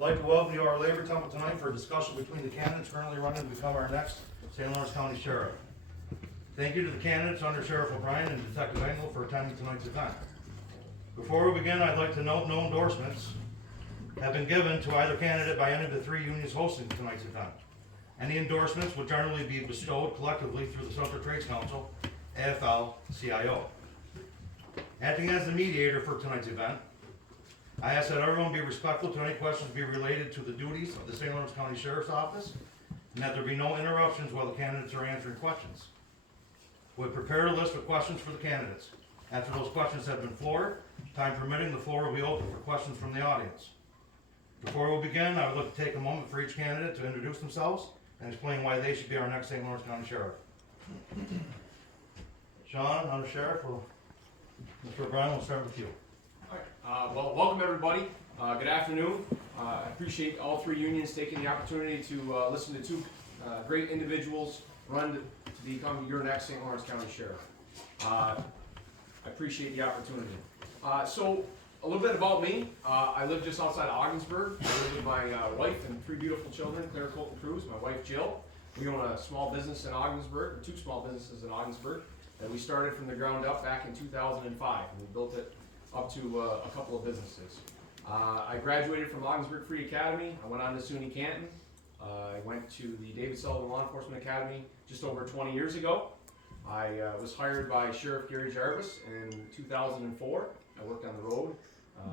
I'd like to welcome you to our Labor Temple tonight for a discussion between the candidates currently running to become our next St. Lawrence County Sheriff. Thank you to the candidates under Sheriff O'Brien and Detective Engel for attending tonight's event. Before we begin, I'd like to note no endorsements have been given to either candidate by any of the three unions hosting tonight's event. Any endorsements would generally be bestowed collectively through the Central Trades Council, AFL-CIO. Acting as the mediator for tonight's event, I ask that everyone be respectful to any questions be related to the duties of the St. Lawrence County Sheriff's Office, and that there be no interruptions while the candidates are answering questions. We'll prepare a list of questions for the candidates. After those questions have been floored, time permitting, the floor will be open for questions from the audience. Before we begin, I would like to take a moment for each candidate to introduce themselves and explain why they should be our next St. Lawrence County Sheriff. Sean, Under Sheriff, Mr. O'Brien, we'll start with you. Well, welcome everybody. Good afternoon. I appreciate all three unions taking the opportunity to listen to two great individuals run to become your next St. Lawrence County Sheriff. I appreciate the opportunity. So, a little bit about me. I live just outside of Ogdensburg. I live with my wife and three beautiful children, Claire, Colton, Cruz, my wife Jill. We own a small business in Ogdensburg, or two small businesses in Ogdensburg, that we started from the ground up back in 2005, and we built it up to a couple of businesses. I graduated from Ogdensburg Free Academy. I went on to SUNY Canton. I went to the David Sullivan Law Enforcement Academy just over 20 years ago. I was hired by Sheriff Gary Jarvis in 2004. I worked on the road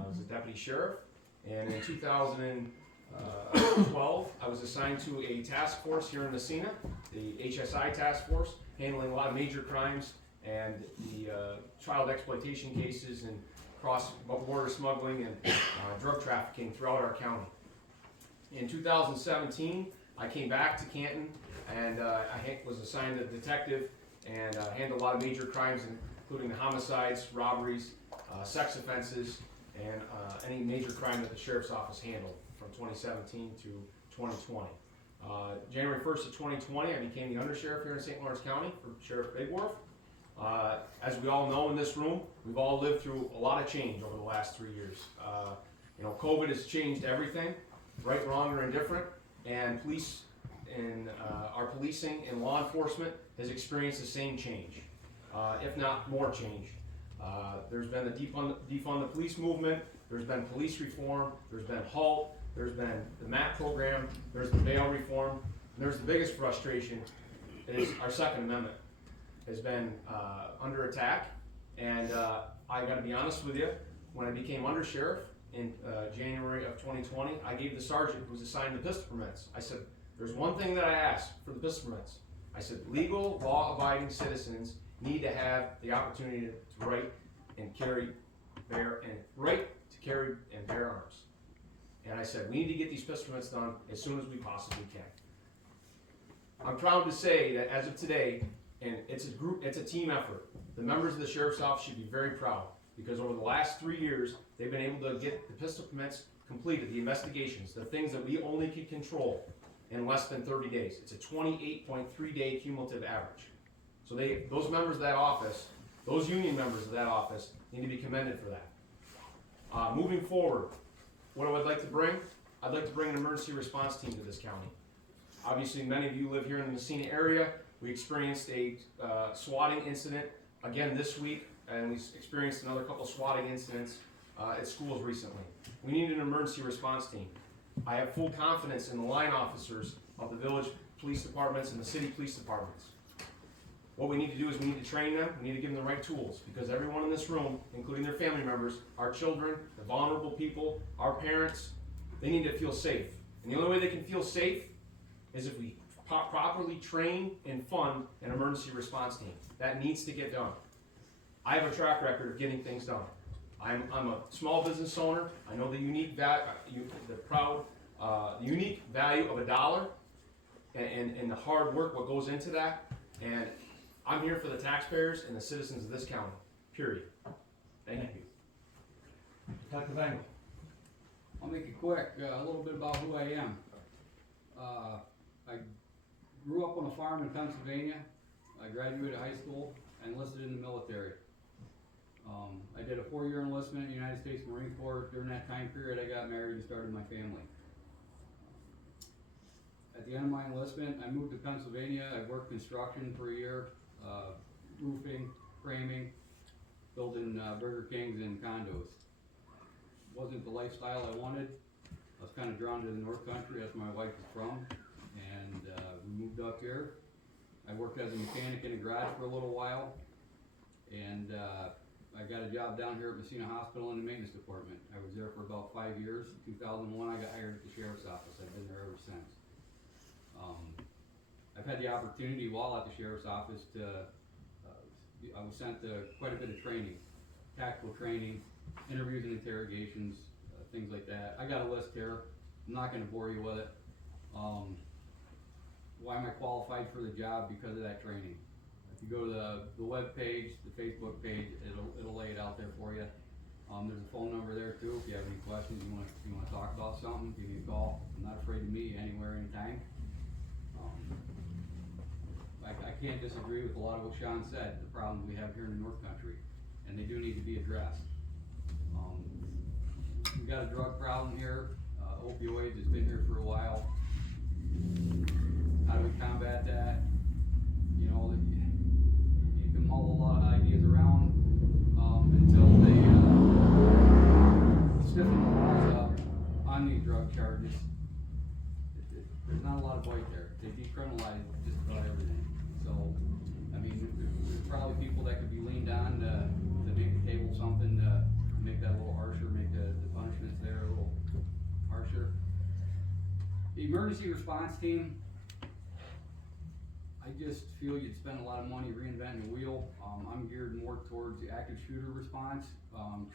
as a deputy sheriff, and in 2012 I was assigned to a task force here in Messina, the HSI task force, handling a lot of major crimes and the child exploitation cases and cross-border smuggling and drug trafficking throughout our county. In 2017, I came back to Canton, and I was assigned a detective and handled a lot of major crimes, including the homicides, robberies, sex offenses, and any major crime that the Sheriff's Office handled from 2017 to 2020. January 1st of 2020, I became the Undersheriff here in St. Lawrence County for Sheriff Bigwharf. As we all know in this room, we've all lived through a lot of change over the last 3 years. COVID has changed everything, right, wrong, or indifferent, and police and our policing and law enforcement has experienced the same change, if not more change. There's been a defund the police movement, there's been police reform, there's been HALT, there's been the MAP program, there's the bail reform, and there's the biggest frustration is our Second Amendment has been under attack. And I gotta be honest with you, when I became undersheriff in January of 2020, I gave the sergeant who was assigned the pistol permits, I said, there's one thing that I asked for the pistol permits. I said, legal, law-abiding citizens need to have the opportunity to write and carry, bear arms. And I said, we need to get these pistol permits done as soon as we possibly can. I'm proud to say that as of today, and it's a team effort, the members of the Sheriff's Office should be very proud, because over the last 3 years, they've been able to get the pistol permits completed, the investigations, the things that we only could control in less than 30 days. It's a 28.3 day cumulative average. So those members of that office, those union members of that office, need to be commended for that. Moving forward, what I would like to bring, I'd like to bring an emergency response team to this county. Obviously, many of you live here in the Messina area. We experienced a swatting incident again this week, and we experienced another couple swatting incidents at schools recently. We need an emergency response team. I have full confidence in the line officers of the village police departments and the city police departments. What we need to do is we need to train them, we need to give them the right tools, because everyone in this room, including their family members, our children, the vulnerable people, our parents, they need to feel safe. And the only way they can feel safe is if we properly train and fund an emergency response team. That needs to get done. I have a track record of getting things done. I'm a small business owner. I know the unique value of a dollar and the hard work what goes into that. And I'm here for the taxpayers and the citizens of this county, period. Thank you. Detective Engel. I'll make it quick, a little bit about who I am. I grew up on a farm in Pennsylvania. I graduated high school and enlisted in the military. I did a 4-year enlistment in the United States Marine Corps. During that time period, I got married and started my family. at the end of my enlistment, I moved to Pennsylvania. I worked construction for a year, roofing, framing, building Burger Kings and condos. Wasn't the lifestyle I wanted. I was kind of drawn to the North Country, that's where my wife is from, and we moved up here. I worked as a mechanic in a garage for a little while, and I got a job down here at Messina Hospital in the maintenance department. I was there for about 5 years. In 2001, I got hired at the sheriff's office. I've been there ever since. I've had the opportunity while at the sheriff's office to, I was sent to quite a bit of training, tactical training, interviews and interrogations, things like that. I got a list here. I'm not gonna bore you with it. Why am I qualified for the job? Because of that training. If you go to the web page, the Facebook page, it'll lay it out there for you. There's a phone number there too. If you have any questions, you wanna talk about something, give me a call. I'm not afraid to meet you anywhere, anytime. I can't disagree with a lot of what Sean said, the problems we have here in the North Country, and they do need to be addressed. We got a drug problem here, opioids has been here for a while. How do we combat that? You know, you can mull a lot of ideas around, until they, stiffen the laws up on these drug charges. There's not a lot of bite there. They decriminalize just about everything. So, I mean, there's probably people that could be leaned on to make the table something to make that a little harsher, make the punishments there a little harsher. The emergency response team, I just feel you'd spend a lot of money reinventing the wheel. I'm geared more towards the active shooter response,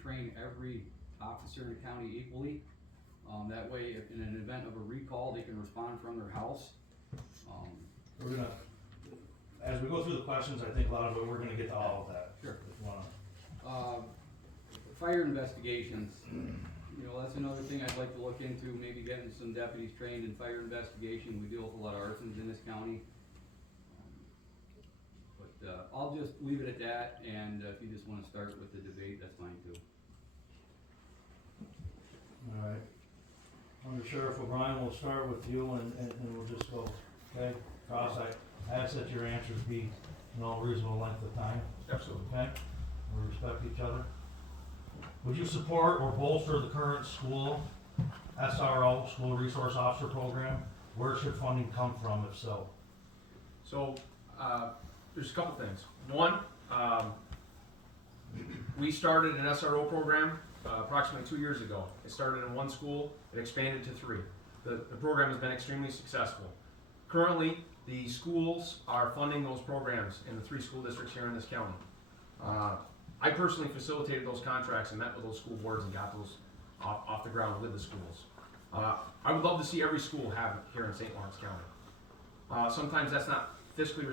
train every officer in the county equally. That way, if in an event of a recall, they can respond from their house. We're gonna, as we go through the questions, I think a lot of it, we're gonna get to all of that. Sure. If you wanna. Fire investigations, you know, that's another thing I'd like to look into, maybe getting some deputies trained in fire investigation. We deal with a lot of arsons in this county. But I'll just leave it at that, and if you just wanna start with the debate, that's fine too. All right. Under Sheriff O'Brien, we'll start with you and we'll just go, okay? Ross, I ask that your answers be in all reasonable length of time, Absolutely. okay? We respect each other. Would you support or bolster the current school SRO, School Resource Officer Program? Where should funding come from, if so? So, there's a couple things. One, we started an SRO program approximately 2 years ago. It started in one school, it expanded to 3. The program has been extremely successful. Currently, the schools are funding those programs in the 3 school districts here in this county. I personally facilitated those contracts and met with those school boards and got those off the ground with the schools. I would love to see every school have it here in St. Lawrence County. Sometimes that's not fiscally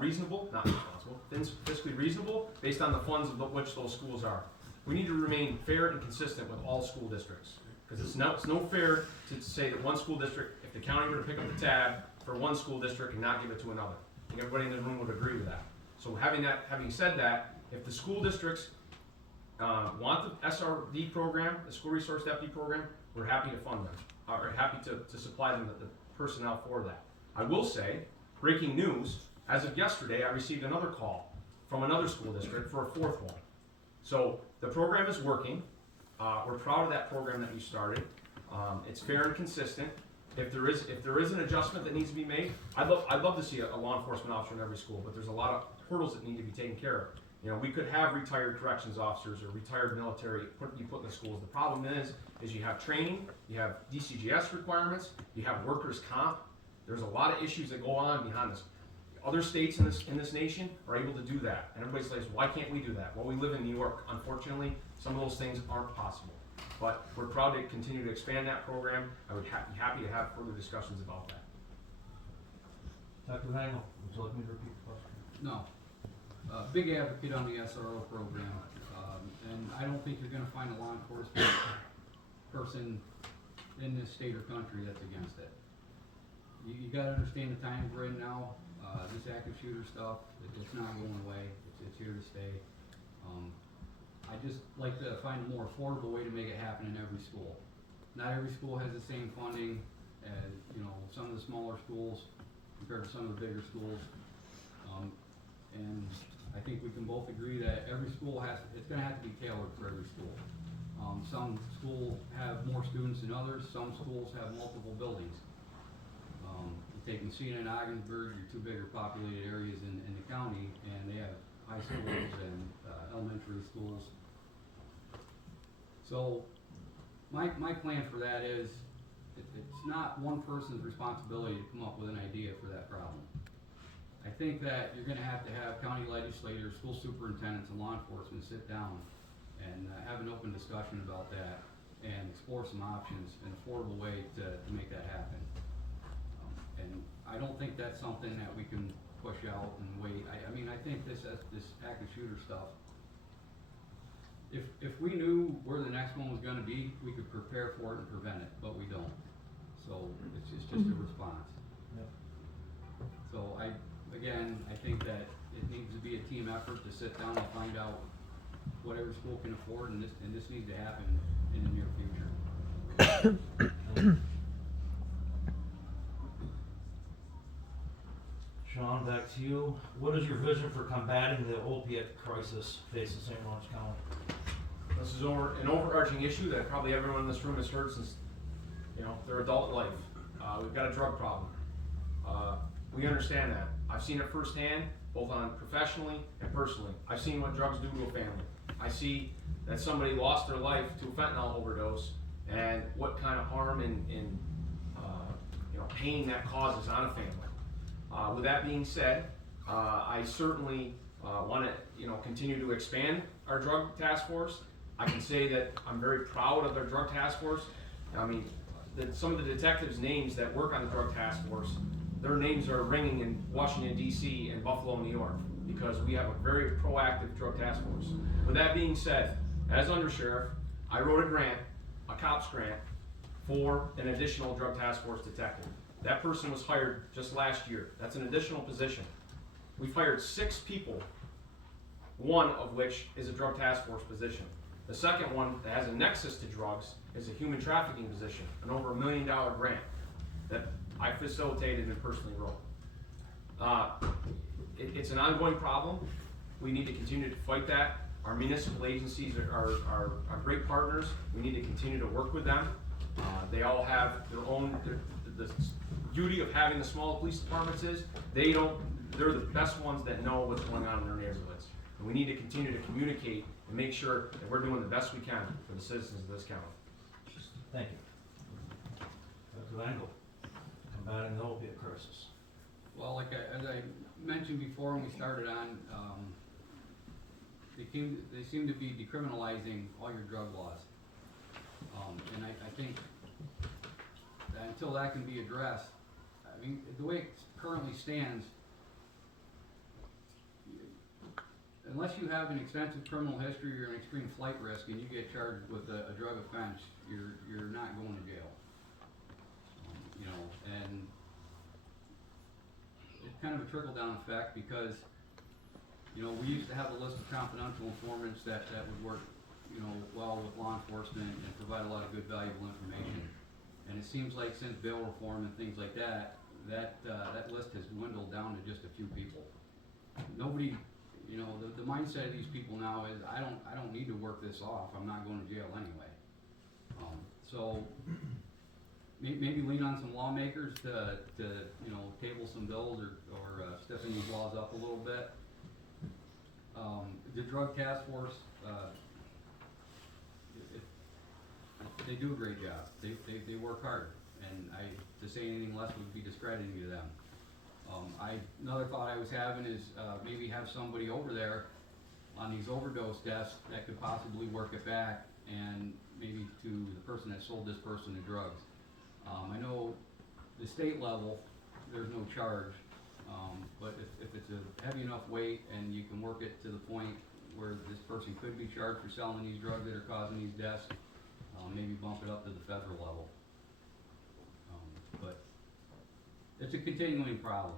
reasonable, not responsible, fiscally reasonable based on the funds of which those schools are. We need to remain fair and consistent with all school districts. Because it's no fair to say that one school district, if the county were to pick up the tab for one school district and not give it to another. I think everybody in the room would agree with that. So having said that, if the school districts want the SRD program, the School Resource Deputy program, we're happy to fund them, or happy to supply them the personnel for that. I will say, breaking news, as of yesterday, I received another call from another school district for a 4th one. So the program is working. We're proud of that program that we started. It's fair and consistent. If there is an adjustment that needs to be made, I'd love to see a law enforcement officer in every school, but there's a lot of hurdles that need to be taken care of. You know, we could have retired corrections officers or retired military be put in the schools. The problem is you have training, you have DCGS requirements, you have workers' comp. There's a lot of issues that go on behind this. Other states in this nation are able to do that, and everybody says, why can't we do that? Well, we live in New York. Unfortunately, some of those things aren't possible. But we're proud to continue to expand that program. I would be happy to have further discussions about that. Dr. Vangel, would you like me to repeat the question? No. Big advocate on the SRO program, and I don't think you're gonna find a law enforcement person in this state or country that's against it. You gotta understand the times we're in now. This active shooter stuff, it's not going away. It's here to stay. I just like to find a more affordable way to make it happen in every school. Not every school has the same funding as, you know, some of the smaller schools compared to some of the bigger schools. And I think we can both agree that every school it's gonna have to be tailored for every school. Some schools have more students than others, some schools have multiple buildings. You take Messina and Ogdensburg, your two bigger populated areas in the county, and they have high schools and elementary schools. So, my plan for that is, it's not one person's responsibility to come up with an idea for that problem. I think that you're gonna have county legislators, school superintendents, and law enforcement sit down and have an open discussion about that and explore some options, an affordable way to make that happen. And I don't think that's something that we can push out and wait. I mean, I think this active shooter stuff, if we knew where the next one was gonna be, we could prepare for it and prevent it, but we don't. So it's just a response. Yep. So I think that it needs to be a team effort to sit down and find out what every school can afford, and this needs to happen in the near future. Sean, back to you. What is your vision for combating the opiate crisis facing St. Lawrence County? This is an overarching issue that probably everyone in this room has heard since, their adult life. We've got a drug problem. We understand that. I've seen it firsthand, both professionally and personally. I've seen what drugs do to a family. I see that somebody lost their life to a fentanyl overdose, and what kind of harm and pain that causes on a family. With that being said, I certainly want to continue to expand our drug task force. I can say that I'm very proud of our drug task force. I mean, some of the detectives' names that work on the drug task force, their names are ringing in Washington, D.C. and Buffalo, New York, because we have a very proactive drug task force. With that being said, as undersheriff, I wrote a grant, a COPS grant, for an additional drug task force detective. That person was hired just last year. That's an additional position. We've hired 6 people, one of which is a drug task force position. The second one that has a nexus to drugs is a human trafficking position, an over $1 million grant that I facilitated and personally wrote. It's an ongoing problem. We need to continue to fight that. Our municipal agencies are great partners. We need to continue to work with them. They all have their own, the beauty of having the small police departments is, they're the best ones that know what's going on in their neighborhoods. And we need to continue to communicate and make sure that we're doing the best we can for the citizens of this county. Thank you. Dr. Engel, combating the opiate crisis. Well, as I mentioned before when we started on, they seem to be decriminalizing all your drug laws. And I think that until that can be addressed, I mean, the way it currently stands, unless you have an extensive criminal history or an extreme flight risk and you get charged with a drug offense, you're not going to jail. And it's kind of a trickle-down effect because, we used to have a list of confidential informants that would work, well with law enforcement and provide a lot of good, valuable information. And it seems like since bail reform and things like that list has dwindled down to just a few people. Nobody, the mindset of these people now is, I don't need to work this off. I'm not going to jail anyway. So maybe lean on some lawmakers to table some bills or stiffen these laws up a little bit. The drug task force, they do a great job. They work hard, and to say anything less would be discrediting to them. Another thought I was having is maybe have somebody over there on these overdose deaths that could possibly work it back, and maybe to the person that sold this person the drugs. I know the state level, there's no charge, but if it's a heavy enough weight and you can work it to the point where this person could be charged for selling these drugs that are causing these deaths, maybe bump it up to the federal level. But it's a continuing problem,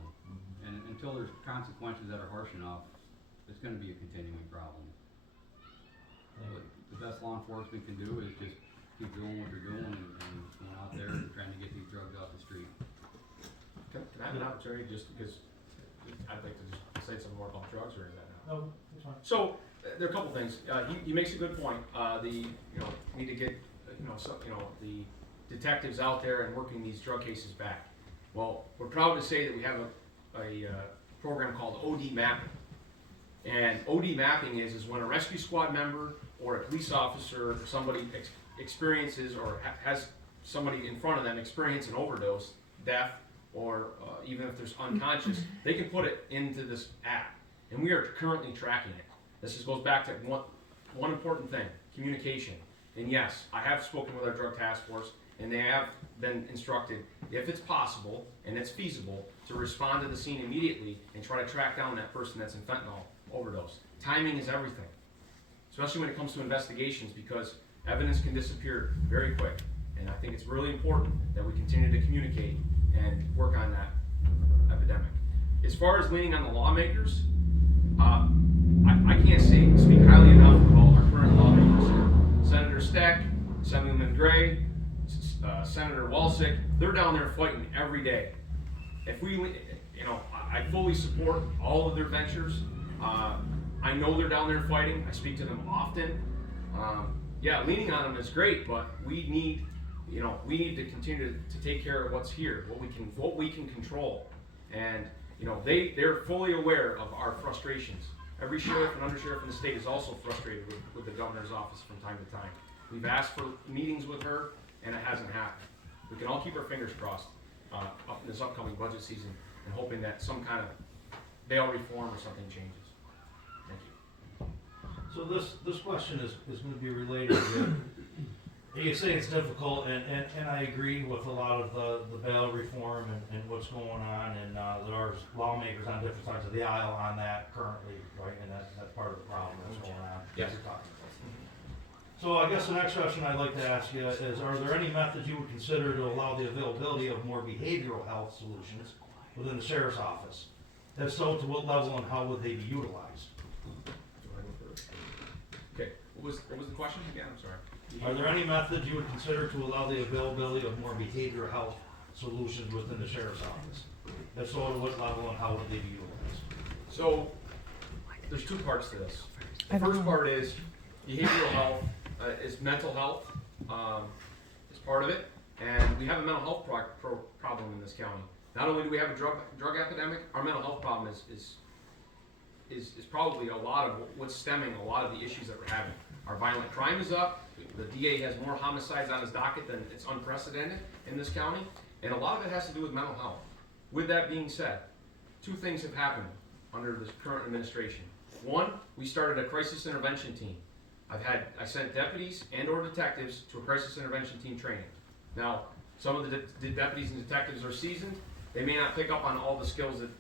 and until there's consequences that are harsh enough, it's going to be a continuing problem. But the best law enforcement can do is just keep doing what they're doing and going out there and trying to get these drugs off the an opportunity just because I'd like to just say something more about drugs, or is that not? No, it's fine. So, there are a couple things. He makes a good point. Need to get, the detectives out there and working these drug cases back. Well, we're proud to say that we have a program called OD mapping. And OD mapping is when a rescue squad member or a police officer or somebody experiences or has somebody in front of them experience an overdose, death, or even if there's unconscious, they can put it into this app. And we are currently tracking it. This just goes back to one important thing, communication. And yes, I have spoken with our drug task force, and they have been instructed, if it's possible and it's feasible, to respond to the scene immediately and try to track down that person that's in fentanyl overdose. Timing is everything, especially when it comes to investigations, because evidence can disappear very quick. And I think it's really important that we continue to communicate and work on that epidemic. As far as leaning on the lawmakers, I can't speak highly enough about our current lawmakers here. Senator Steck, Assemblyman Gray, Senator Walsick, they're down there fighting every day. If we, I fully support all of their ventures. I know they're down there fighting. I speak to them often. Leaning on them is great, but we need to continue to take care of what's here, what we can control. And they're fully aware of our frustrations. Every sheriff and undersheriff in the state is also frustrated with the governor's office from time to time. We've asked for meetings with her, and it hasn't happened. We can all keep our fingers crossed up in this upcoming budget season, and hoping that some kind of bail reform or something changes. Thank you. So this question is going to be related to, you say it's difficult, and I agree with a lot of the bail reform and what's going on, and there's lawmakers on different sides of the aisle on that currently, right? And that's part of the problem that's going on. Yes. So I guess the next question I'd like to ask you is, are there any methods you would consider to allow the availability of more behavioral health solutions within the sheriff's office? If so, to what level and how would they be utilized? Okay, what was the question again? I'm sorry. Are there any methods you would consider to allow the availability of more behavioral health solutions within the sheriff's office? If so, to what level and how would they be utilized? So, there's two parts to this. The first part is behavioral health, is mental health, is part of it, and we have a mental health problem in this county. Not only do we have a drug epidemic, our mental health problem is probably a lot of what's stemming a lot of the issues that we're having. Our violent crime is up. The DA has more homicides on his docket than it's unprecedented in this county, and a lot of it has to do with mental health. With that being said, two things have happened under this current administration. One, we started a crisis intervention team. I sent deputies and or detectives to a crisis intervention team training. Now, some of the deputies and detectives are seasoned. They may not pick up on all the skills that,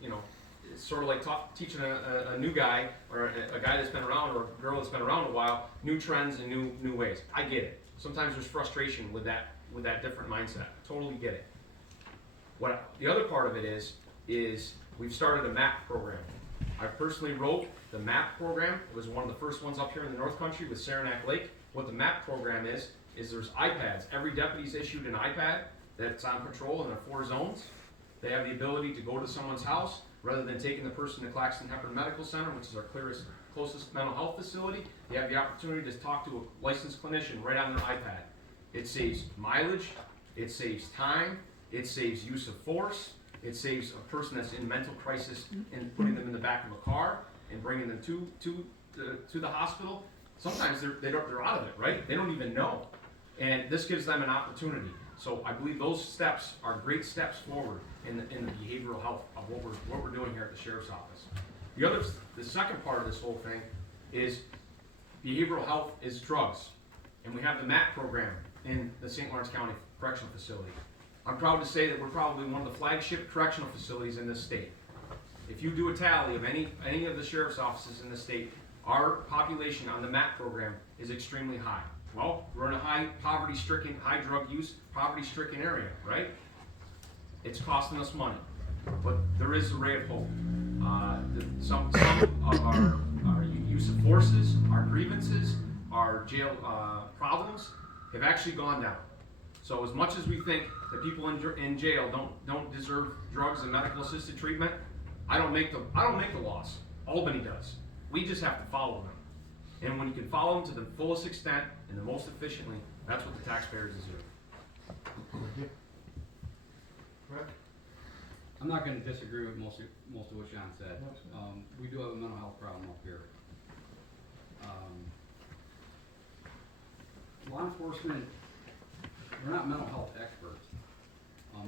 it's sort of like teaching a new guy or a guy that's been around or a girl that's been around a while, new trends and new ways. I get it. Sometimes there's frustration with that different mindset. Totally get it. The other part of it is we've started a MAP program. I personally wrote the MAP program. It was one of the first ones up here in the North Country with Saranac Lake. What the MAP program is there's iPads. Every deputy's issued an iPad that's on patrol in their 4 zones. They have the ability to go to someone's house rather than taking the person to Claxton Hepburn Medical Center, which is our closest mental health facility. They have the opportunity to talk to a licensed clinician right on their iPad. It saves mileage, it saves time, it saves use of force, it saves a person that's in mental crisis and putting them in the back of a car and bringing them to the hospital. Sometimes they're out of it, right? They don't even know. And this gives them an opportunity. So I believe those steps are great steps forward in the behavioral health of what we're doing here at the sheriff's office. The second part of this whole thing is behavioral health is drugs. And we have the MAP program in the St. Lawrence County Correctional Facility. I'm proud to say that we're probably one of the flagship correctional facilities in this state. If you do a tally of any of the sheriff's offices in the state, our population on the MAP program is extremely high. Well, we're in a high poverty-stricken, high drug use, poverty-stricken area, right? It's costing us money, but there is a ray of hope. Some of our use of forces, our grievances, our jail problems have actually gone down. So as much as we think that people in jail don't deserve drugs and medical assisted treatment, I don't make the laws. Albany does. We just have to follow them. And when you can follow them to the fullest extent and the most efficiently, that's what the taxpayers deserve. Rick? I'm not gonna disagree with most of what Sean said. We do have a mental health problem up here. Law enforcement, we're not mental health experts.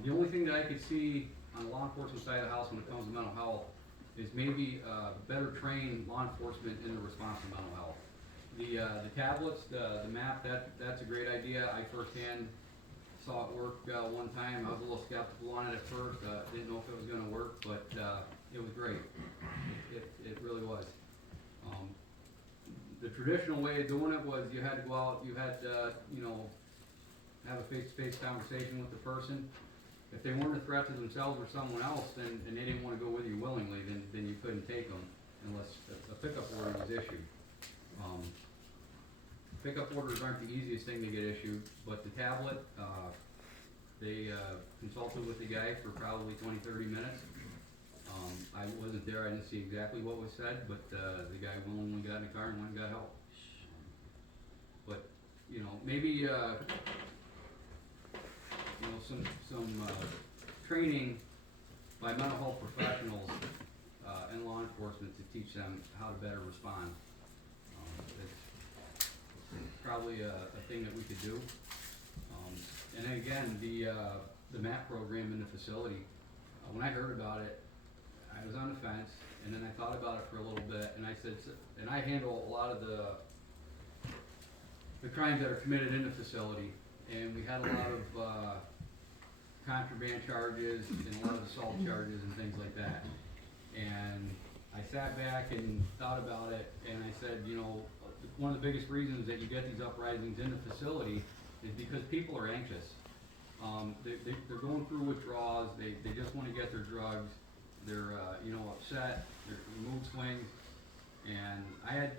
The only thing that I could see on the law enforcement side of the house when it comes to mental health is maybe better train law enforcement in the response to mental health. The tablets, the map, that's a great idea. I firsthand saw it work one time. I was a little skeptical on it at first. Didn't know if it was gonna work, but it was great. It really was. The traditional way of doing it was you had to go out, you had to, have a face-to-face conversation with the person. If they weren't a threat to themselves or someone else, and they didn't wanna go with you willingly, then you couldn't take them unless a pickup order was issued. Pickup orders aren't the easiest thing to get issued, but the tablet, they consulted with the guy for probably 20-30 minutes. I wasn't there, I didn't see exactly what was said, but the guy willingly got in the car and went and got help. But, maybe, some training by mental health professionals and law enforcement to teach them how to better respond. It's probably a thing that we could do. And then again, the MAP program in the facility, when I heard about it, I was on the fence, and then I thought about it for a little bit, and I said, and I handle a lot of the crimes that are committed in the facility, and we had a lot of contraband charges and a lot of assault charges and things like that. And I sat back and thought about it, and I said, one of the biggest reasons that you get these uprisings in the facility is because people are anxious. They're going through withdrawals, they just wanna get their drugs, they're, upset, their mood swings. And I had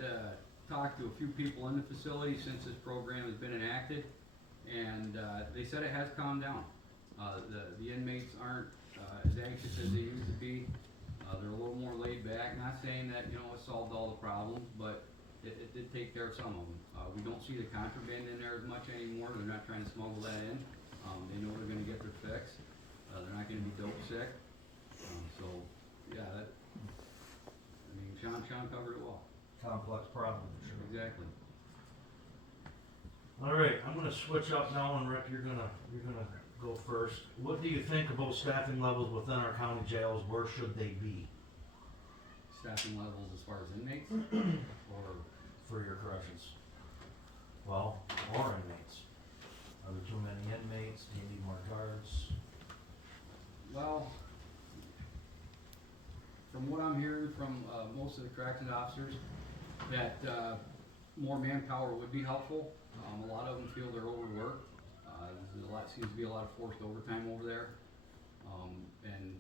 talked to a few people in the facility since this program has been enacted, and they said it has calmed down. The inmates aren't as anxious as they used to be. They're a little more laid back, not saying that, it solved all the problems, but it did take care of some of them. We don't see the contraband in there as much anymore. They're not trying to smuggle that in. They know they're gonna get their fix. They're not gonna be dope sick. So, yeah, Sean covered it well. Complex problem, sure. Exactly. All right, I'm gonna switch up now, and Rick, you're gonna go first. What do you think about staffing levels within our county jails? Where should they be Staffing levels as far as inmates, or for your corrections? Well, or inmates. Are there too many inmates? Do you need more guards? well, from what I'm hearing from most of the corrections officers, that more manpower would be helpful. A lot of them feel they're overworked. Seems to be a lot of forced overtime over there. And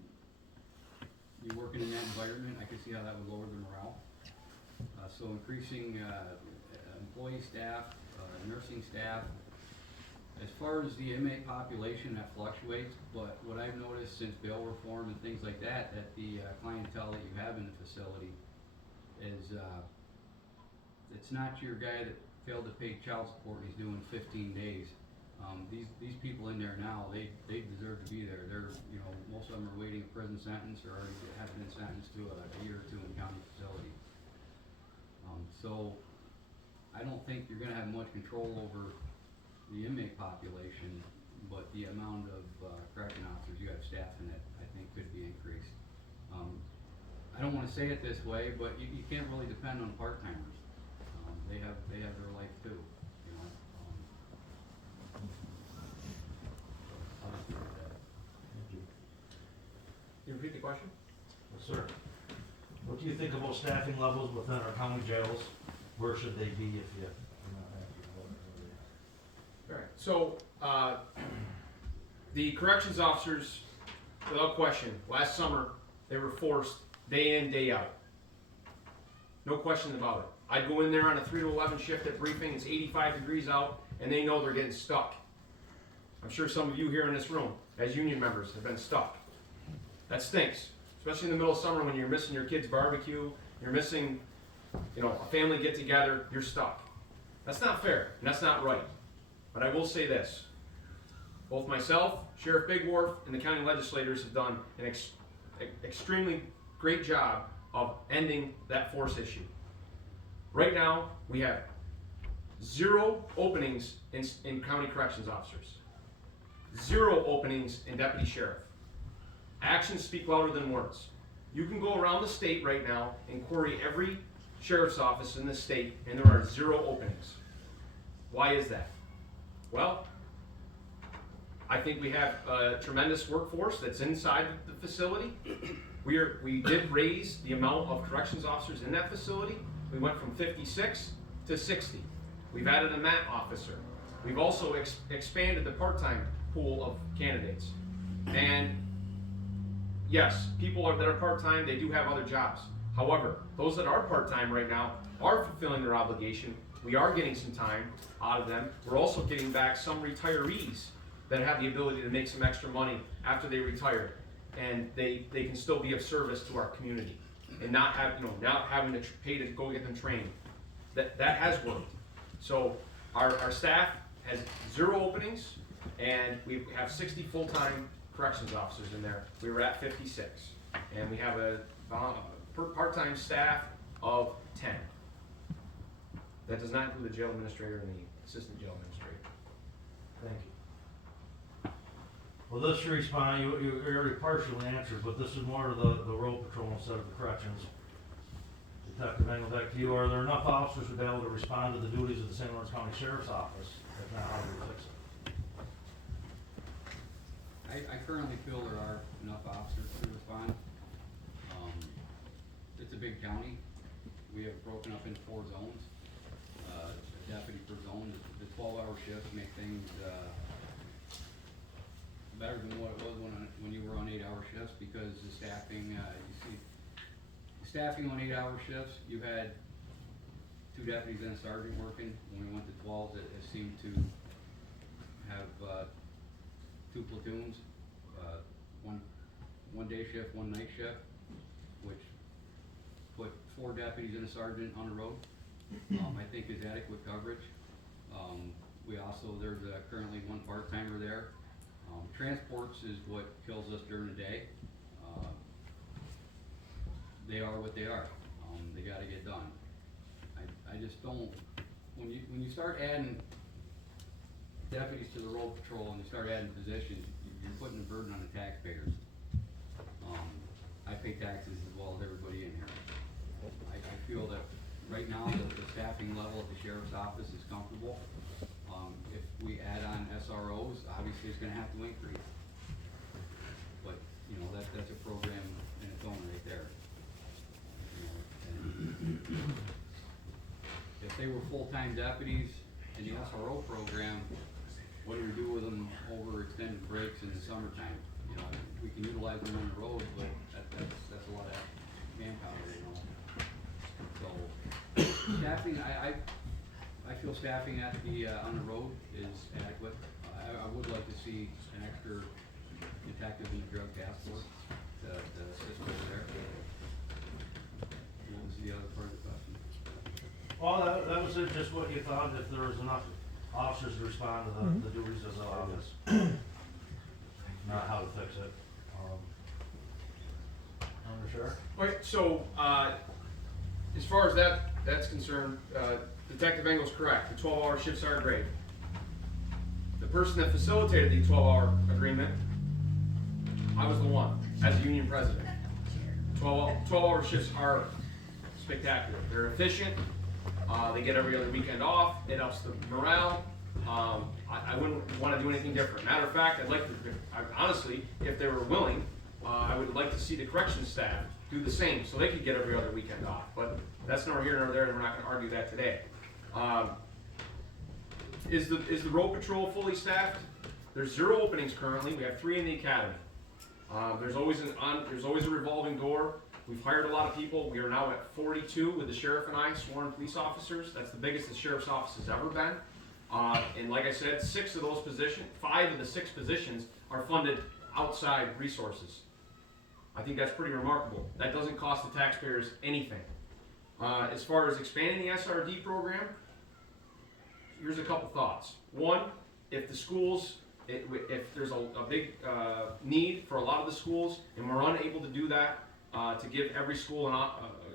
you working in that environment, I can see how that would lower the morale. So increasing employee staff, nursing staff. As far as the inmate population, that fluctuates, but what I've noticed since bail reform and things like that the clientele that you have in the facility is, it's not your guy that failed to pay child support and he's doing 15 days. These people in there now, they deserve to be there. They're, most of them are waiting a prison sentence or already have been sentenced to a year or two in county facility. So I don't think you're gonna have much control over the inmate population, but the amount of correction officers you have staffing it, I think could be increased. I don't wanna say it this way, but you can't really depend on part-timers. They have their life too, I'll just leave it at that. Thank you. Can you repeat the question? Yes, sir. What do you think about staffing levels within our county jails? Where should they be if you're not happy about it? Alright, so, the corrections officers, without question, last summer, they were forced day in, day out. No question about it. I'd go in there on a 3 to 11 shift at briefing, it's 85 degrees out, and they know they're getting stuck. I'm sure some of you here in this room, as union members, have been stuck. That stinks, especially in the middle of summer when you're missing your kids' barbecue, you're missing, a family get-together, you're stuck. That's not fair, and that's not right. But I will say this. Both myself, Sheriff Big Wharf, and the county legislators have done an extremely great job of ending that force issue. Right now, we have 0 openings in county corrections officers. 0 openings in deputy sheriff. Actions speak louder than words. You can go around the state right now and query every sheriff's office in the state, and there are 0 openings. Why is that? Well, I think we have a tremendous workforce that's inside the facility. We did raise the amount of corrections officers in that facility. We went from 56 to 60. We've added a MAT officer. We've also expanded the part-time pool of candidates. And yes, people that are part-time, they do have other jobs. However, those that are part-time right now are fulfilling their obligation. We are getting some time out of them. We're also getting back some retirees that have the ability to make some extra money after they retire, and they can still be of service to our community, and not having to pay to go get them trained. That has worked. So our staff has 0 openings, and we have 60 full-time corrections officers in there. We were at 56, and we have a part-time staff of 10. That does not include the jail administrator and the assistant jail administrator. Thank you. Well, this response, you already partially answered, but this is more of the road patrol instead of the corrections. Detective Engel, back to you. Are there enough officers to be able to respond to the duties of the St. Lawrence County Sheriff's Office? If not, how do we fix it? I currently feel there are enough officers to respond. It's a big county. We have broken up into 4 zones. A deputy per zone. The 12-hour shifts make things better than what it was when you were on 8-hour shifts, because the staffing, you see, staffing on 8-hour shifts, you had 2 deputies and a sergeant working. When we went to 12s, it seemed to have 2 platoons, one day shift, 1 night shift, which put 4 deputies and a sergeant on the road. I think is adequate coverage. We also, there's currently 1 part-timer there. Transports is what kills us during the day. They are what they are. They gotta get done. I just don't, when you start adding deputies to the road patrol and you start adding positions, you're putting a burden on the taxpayers. I pay taxes as well as everybody in here. I feel that right now the staffing level at the sheriff's office is comfortable. If we add on SROs, obviously it's gonna have to increase. But, that's a program in its own right there. And if they were full-time deputies in the SRO program, what do we do with them over extended breaks in the summertime? We can utilize them on the road, but that's a lot of manpower, So, staffing, I feel staffing at on the road is adequate. I would like to see an extra detective in the drug task force to assist over there. What was the other part of the question? Well, that was it, just what you thought, if there was enough officers to respond to the duties of the office. Not how to fix it. Sure. Okay, so as far as that's concerned, Detective Engel's correct. The 12-hour shifts are great. The person that facilitated the 12-hour agreement, I was the one as a union president. 12-hour shifts are spectacular. They're efficient. They get every other weekend off. It ups the morale. I wouldn't want to do anything different. Matter of fact, honestly, if they were willing, I would like to see the corrections staff do the same so they could get every other weekend off. But that's nor here nor there, and we're not going to argue that today. Is the road patrol fully staffed? There's 0 openings currently. We have 3 in the academy. There's always a revolving door. We've hired a lot of people. We are now at 42 with the sheriff and I, sworn police officers. That's the biggest the sheriff's office has ever been. And like I said, 5 of the 6 positions are funded outside resources. I think that's pretty remarkable. That doesn't cost the taxpayers anything. As far as expanding the SRD program, here's a couple thoughts. One, if the schools, if there's a big need for a lot of the schools, and we're unable to do that, to give every school an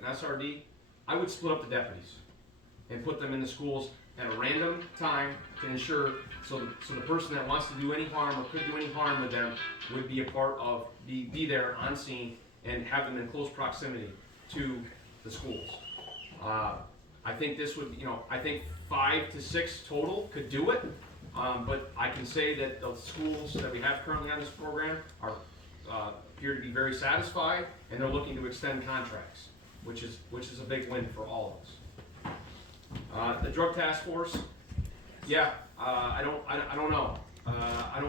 SRD, I would split up the deputies and put them in the schools at a random time to ensure, so the person that wants to do any harm or could do any harm with them would be a part of, be there on scene and have them in close proximity to the schools. I think this would, I think 5 to 6 total could do it, but I can say that the schools that we have currently on this program appear to be very satisfied, and they're looking to extend contracts, which is a big win for all of us. The drug task force, I don't know. I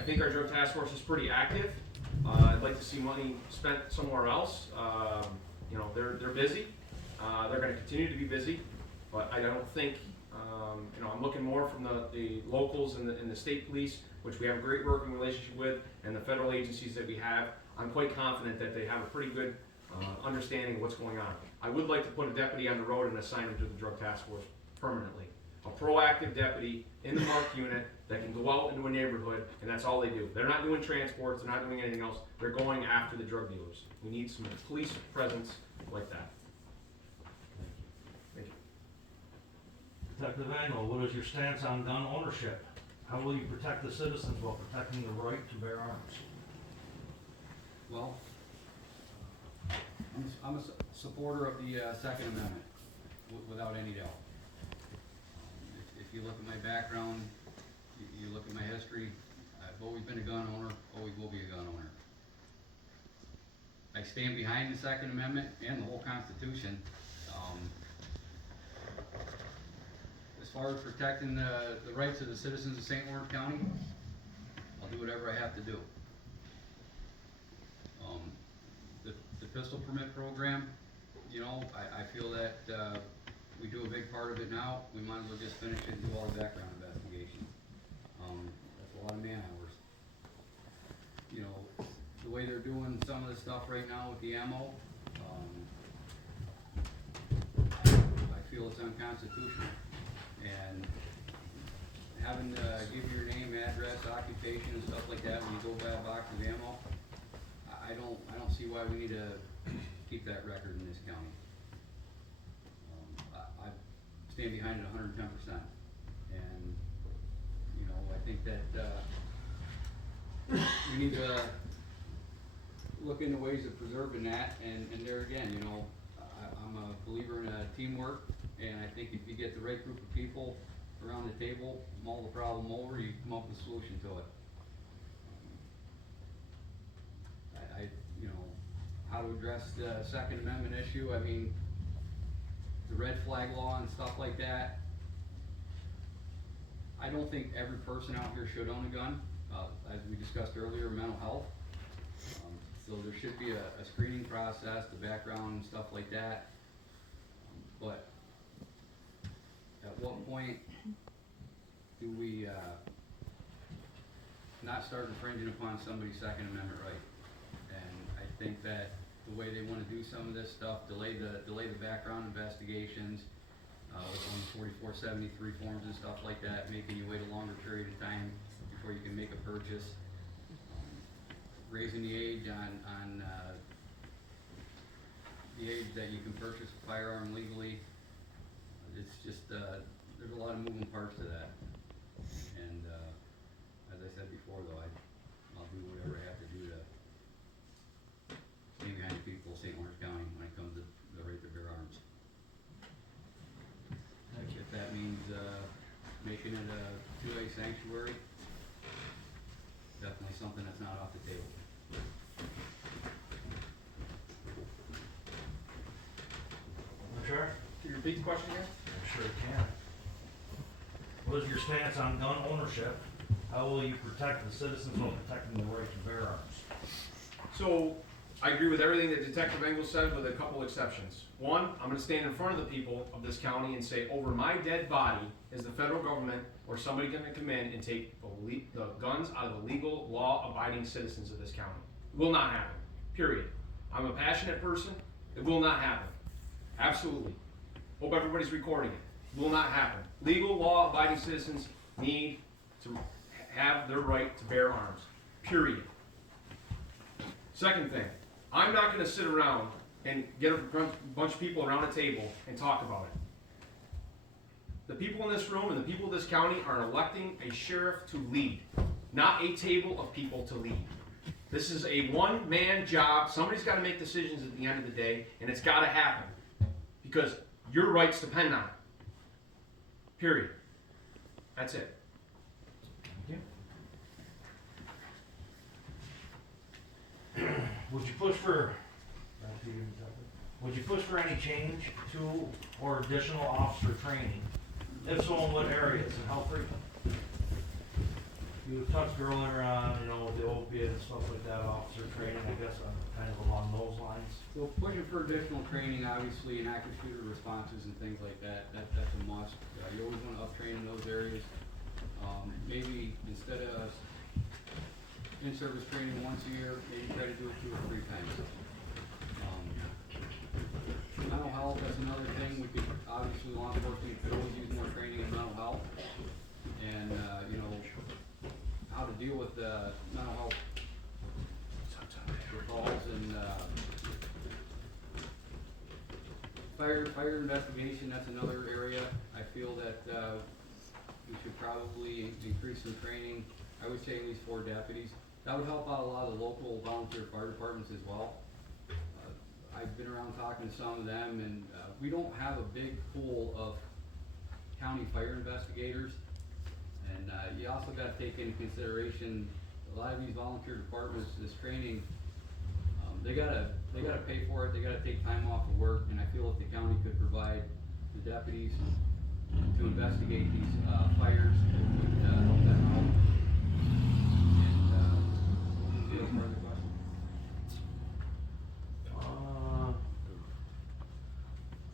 think our drug task force is pretty active. I'd like to see money spent somewhere else. They're busy. They're going to continue to be busy, but I don't think, I'm looking more from the locals and the state police, which we have a great working relationship with, and the federal agencies that we have. I'm quite confident that they have a pretty good understanding of what's going on. I would like to put a deputy on the road and assign him to the drug task force permanently. A proactive deputy in the marked unit that can go out into a neighborhood, and that's all they do. They're not doing transports, they're not doing anything else. They're going after the drug dealers. We need some police presence like that. Thank you. Detective Engel, what is your stance on gun ownership? How will you protect the citizens while protecting the right to bear arms? Well, I'm a supporter of the Second Amendment, without any doubt. If you look at my background, you look at my history, I've always been a gun owner, always will be a gun owner. I stand behind the Second Amendment and the whole Constitution. As far as protecting the rights of the citizens of St. Lawrence County, I'll do whatever I have to do. The pistol permit program, I feel that we do a big part of it now. We might as well just finish it and do all the background investigation. That's a lot of man hours. The way they're doing some of the stuff right now with the ammo, I feel it's unconstitutional. And having to give your name, address, occupation, and stuff like that when you go buy a box of ammo, I don't see why we need to keep that record in this county. I stand behind it 110%. And, I think that, we need to look into ways of preserving that, and there again, I'm a believer in teamwork, and I think if you get the right group of people around the table, mull the problem over, you come up with a solution to it. How to address the Second Amendment issue, the red flag law and stuff like that. I don't think every person out here should own a gun, as we discussed earlier, mental health. So there should be a screening process, the background and stuff like that. But at what point do we not start infringing upon somebody's Second Amendment right? And I think that the way they want to do some of this stuff, delay the background investigations, with on 4473 forms and stuff like that, making you wait a longer period of time before you can make a purchase, raising the age on the age that you can purchase a firearm legally. It's just, there's a lot of moving parts to that. And as I said before though, I'll do whatever I have to do to stand behind the people of St. Lawrence County when it comes to the right to bear arms. If that means making it a 2A sanctuary, definitely something that's not off the table. Sure. Can you repeat the question again? I sure can. What is your stance on gun ownership? How will you protect the citizens while protecting the right to bear arms? So, I agree with everything that Detective Engel said with a couple exceptions. One, I'm gonna stand in front of the people of this county and say, over my dead body is the federal government or somebody gonna come in and take the guns out of the legal, law-abiding citizens of this county. It will not happen, period. I'm a passionate person, it will not happen. Absolutely. Hope everybody's recording it. Will not happen. Legal, law-abiding citizens need to have their right to bear arms, period. Second thing, I'm not gonna sit around and get a bunch of people around a table and talk about it. The people in this room and the people of this county are electing a sheriff to lead, not a table of people to lead. This is a one-man job. Somebody's gotta make decisions at the end of the day, and it's gotta happen. Because your rights depend on it. Period. That's it. Would you push for any change to or additional officer training? If so, in what areas and how frequent? You touched earlier on, the opiate and stuff like that, officer training, I guess, kind of along those lines. So pushing for additional training, obviously, in active shooter responses and things like that, that's a must. You always wanna up-train in those areas. Maybe instead of in-service training once a year, maybe try to do it 2 or 3 times. Mental health, that's another thing. We could, obviously, law enforcement could always use more training in mental health. And, how to deal with, mental health calls and, fire investigation, that's another area. I feel that, we should probably increase some training. I would say at least 4 deputies. That would help out a lot of the local volunteer fire departments as well. I've been around talking to some of them, and we don't have a big pool of county fire investigators. And you also gotta take into consideration, a lot of these volunteer departments, this training, they gotta pay for it, they gotta take time off of work, and I feel if the county could provide the deputies to investigate these fires, it would help them out. And, the other part of the question?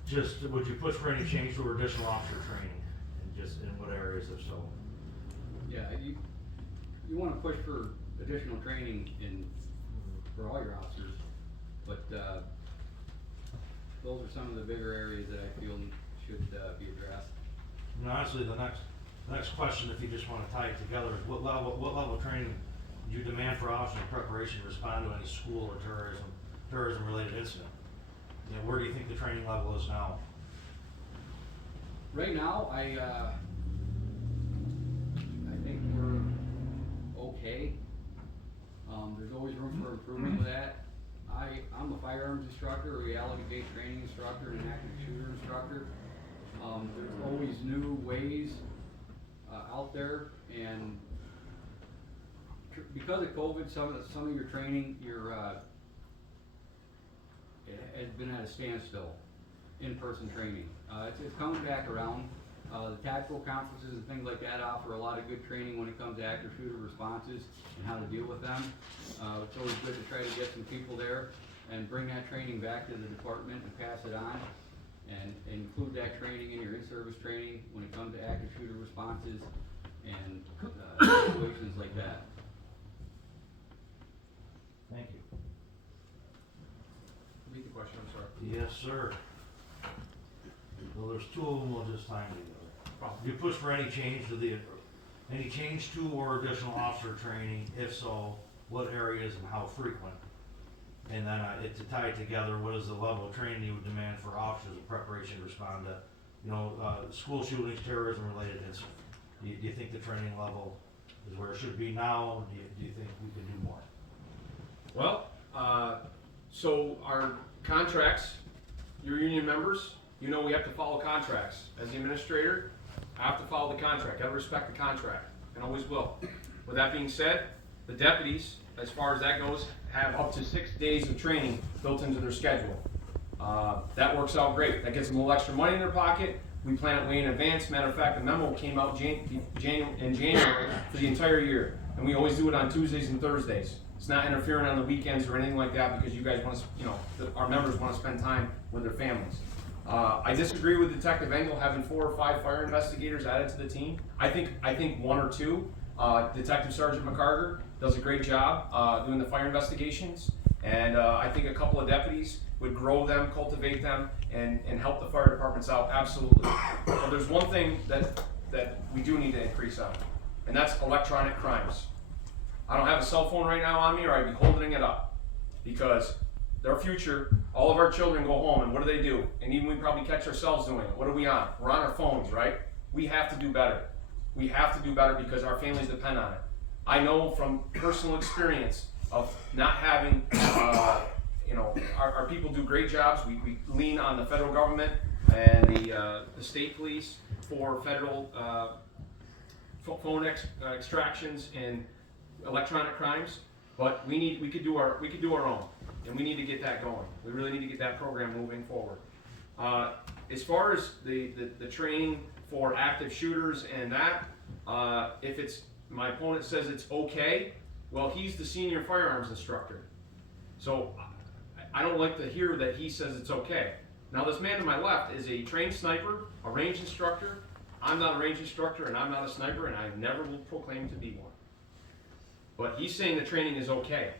Just, would you push for any change to additional officer training, and just in what areas if so? Yeah, you wanna push for additional training for all your officers, but, those are some of the bigger areas that I feel should, be addressed. And honestly, the next question, if you just wanna tie it together, is what level of training do you demand for officers in preparation to respond to any school or terrorism related incident? Where do you think the training level is now? Right now, I think we're okay. There's always room for improvement with that. I'm a firearms instructor, a reality-based training instructor, and an active shooter instructor. There's always new ways, out there, and because of COVID, some of your training, it has been at a standstill, in-person training. It's coming back around. The tactical conferences and things like that offer a lot of good training when it comes to active shooter responses and how to deal with them. It's always good to try to get some people there and bring that training back to the department and pass it on, and include that training in your in-service training when it comes to active shooter responses and situations like that. Thank you. Repeat the question, I'm sorry. Yes, sir. Well, there's 2 of them, we'll just time together. Do you push for any change to or additional officer training? If so, what areas and how frequent? And then, to tie it together, what is the level of training you would demand for officers in preparation to respond to, school shootings, terrorism related incidents? Do you think the training level is where it should be now? Do you think we could do more? Well, so our contracts, your union members, we have to follow contracts. As the administrator, I have to follow the contract, I respect the contract, and always will. With that being said, the deputies, as far as that goes, have up to 6 days of training built into their schedule. That works out great, that gets them a little extra money in their pocket. We plan it way in advance. Matter of fact, the memo came out in January for the entire year, and we always do it on Tuesdays and Thursdays. It's not interfering on the weekends or anything like that because you guys want to, our members want to spend time with their families. I disagree with Detective Engel having 4 or 5 fire investigators added to the team. I think 1 or 2. Detective Sergeant McCarter does a great job doing the fire investigations, and I think a couple of deputies would grow them, cultivate them, and help the fire departments out, absolutely. But there's one thing that we do need to increase on, and that's electronic crimes. I don't have a cell phone right now on me, or I'd be holding it up, because their future, all of our children go home, and what do? And even we probably catch ourselves doing it. What are we on? We're on our phones, right? We have to do better. We have to do better because our families depend on it. I know from personal experience of not having, our people do great jobs. We lean on the federal government and the state police for federal phone extractions and electronic crimes. But we could do our own, and we need to get that going. We really need to get that program moving forward. As far as the training for active shooters and that, if it's, my opponent says it's okay, well, he's the senior firearms instructor. So I don't like to hear that he says it's okay. Now this man to my left is a trained sniper, a range instructor. I'm not a range instructor and I'm not a sniper, and I never will proclaim to be one. But he's saying the training is okay.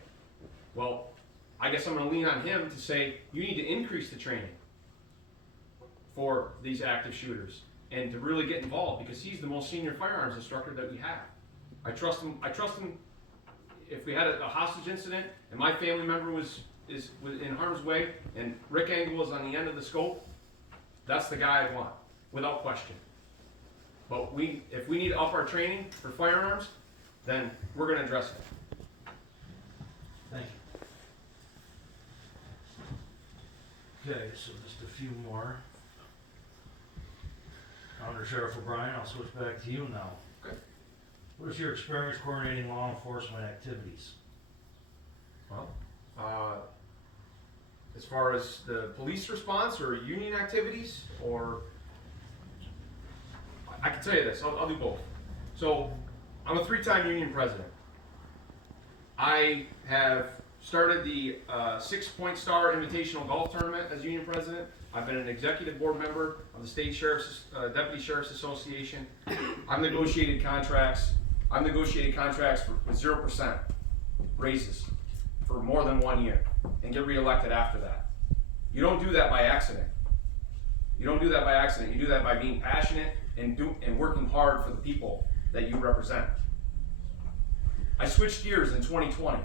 Well, I guess I'm going to lean on him to say you need to increase the training for these active shooters and to really get involved, because he's the most senior firearms instructor that we have. I trust him. If we had a hostage incident and my family member was in harm's way and Rick Engel was on the end of the scope, that's the guy I want, without question. But if we need to up our training for firearms, then we're going to address it. Thank you. Okay, so just a few more. Under Sheriff O'Brien, I'll switch back to you now. Okay. What is your experience coordinating law enforcement activities? Well, as far as the police response or union activities, or I can tell you this, I'll do both. So I'm a 3-time union president. I have started the 6 Point Star Invitational Golf Tournament as union president. I've been an executive board member of the State Sheriff's Deputy Sheriff's Association. I've negotiated contracts. With 0% raises for more than 1 year and get reelected after that. You don't do that by accident. You do that by being passionate and working hard for the people that you represent. I switched gears in 2020.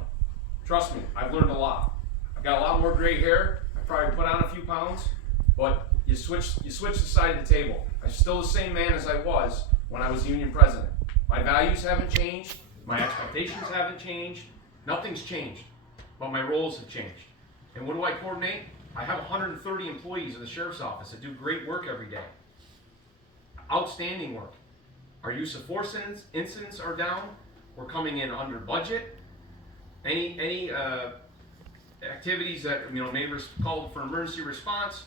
Trust me, I've learned a lot. I've got a lot more gray hair. I probably put on a few pounds, but you switch the side of the table. I'm still the same man as I was when I was union president. My values haven't changed. My expectations haven't changed. Nothing's changed, but my roles have changed. And what do I coordinate? I have 130 employees of the sheriff's office that do great work every day. Outstanding work. Our use of force incidents are down. We're coming in under budget. Any activities that may call for emergency response,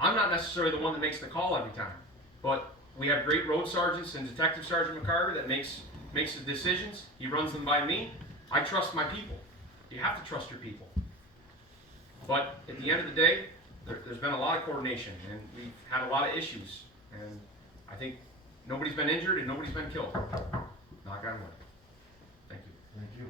I'm not necessarily the one that makes the call every time, but we have great road sergeants and Detective Sergeant McCarter that makes the decisions. He runs them by me. I trust my people. You have to trust your people. But at the end of the day, there's been a lot of coordination, and we've had a lot of issues, and I think nobody's been injured and nobody's been killed. Knock on wood. Thank you. Thank you.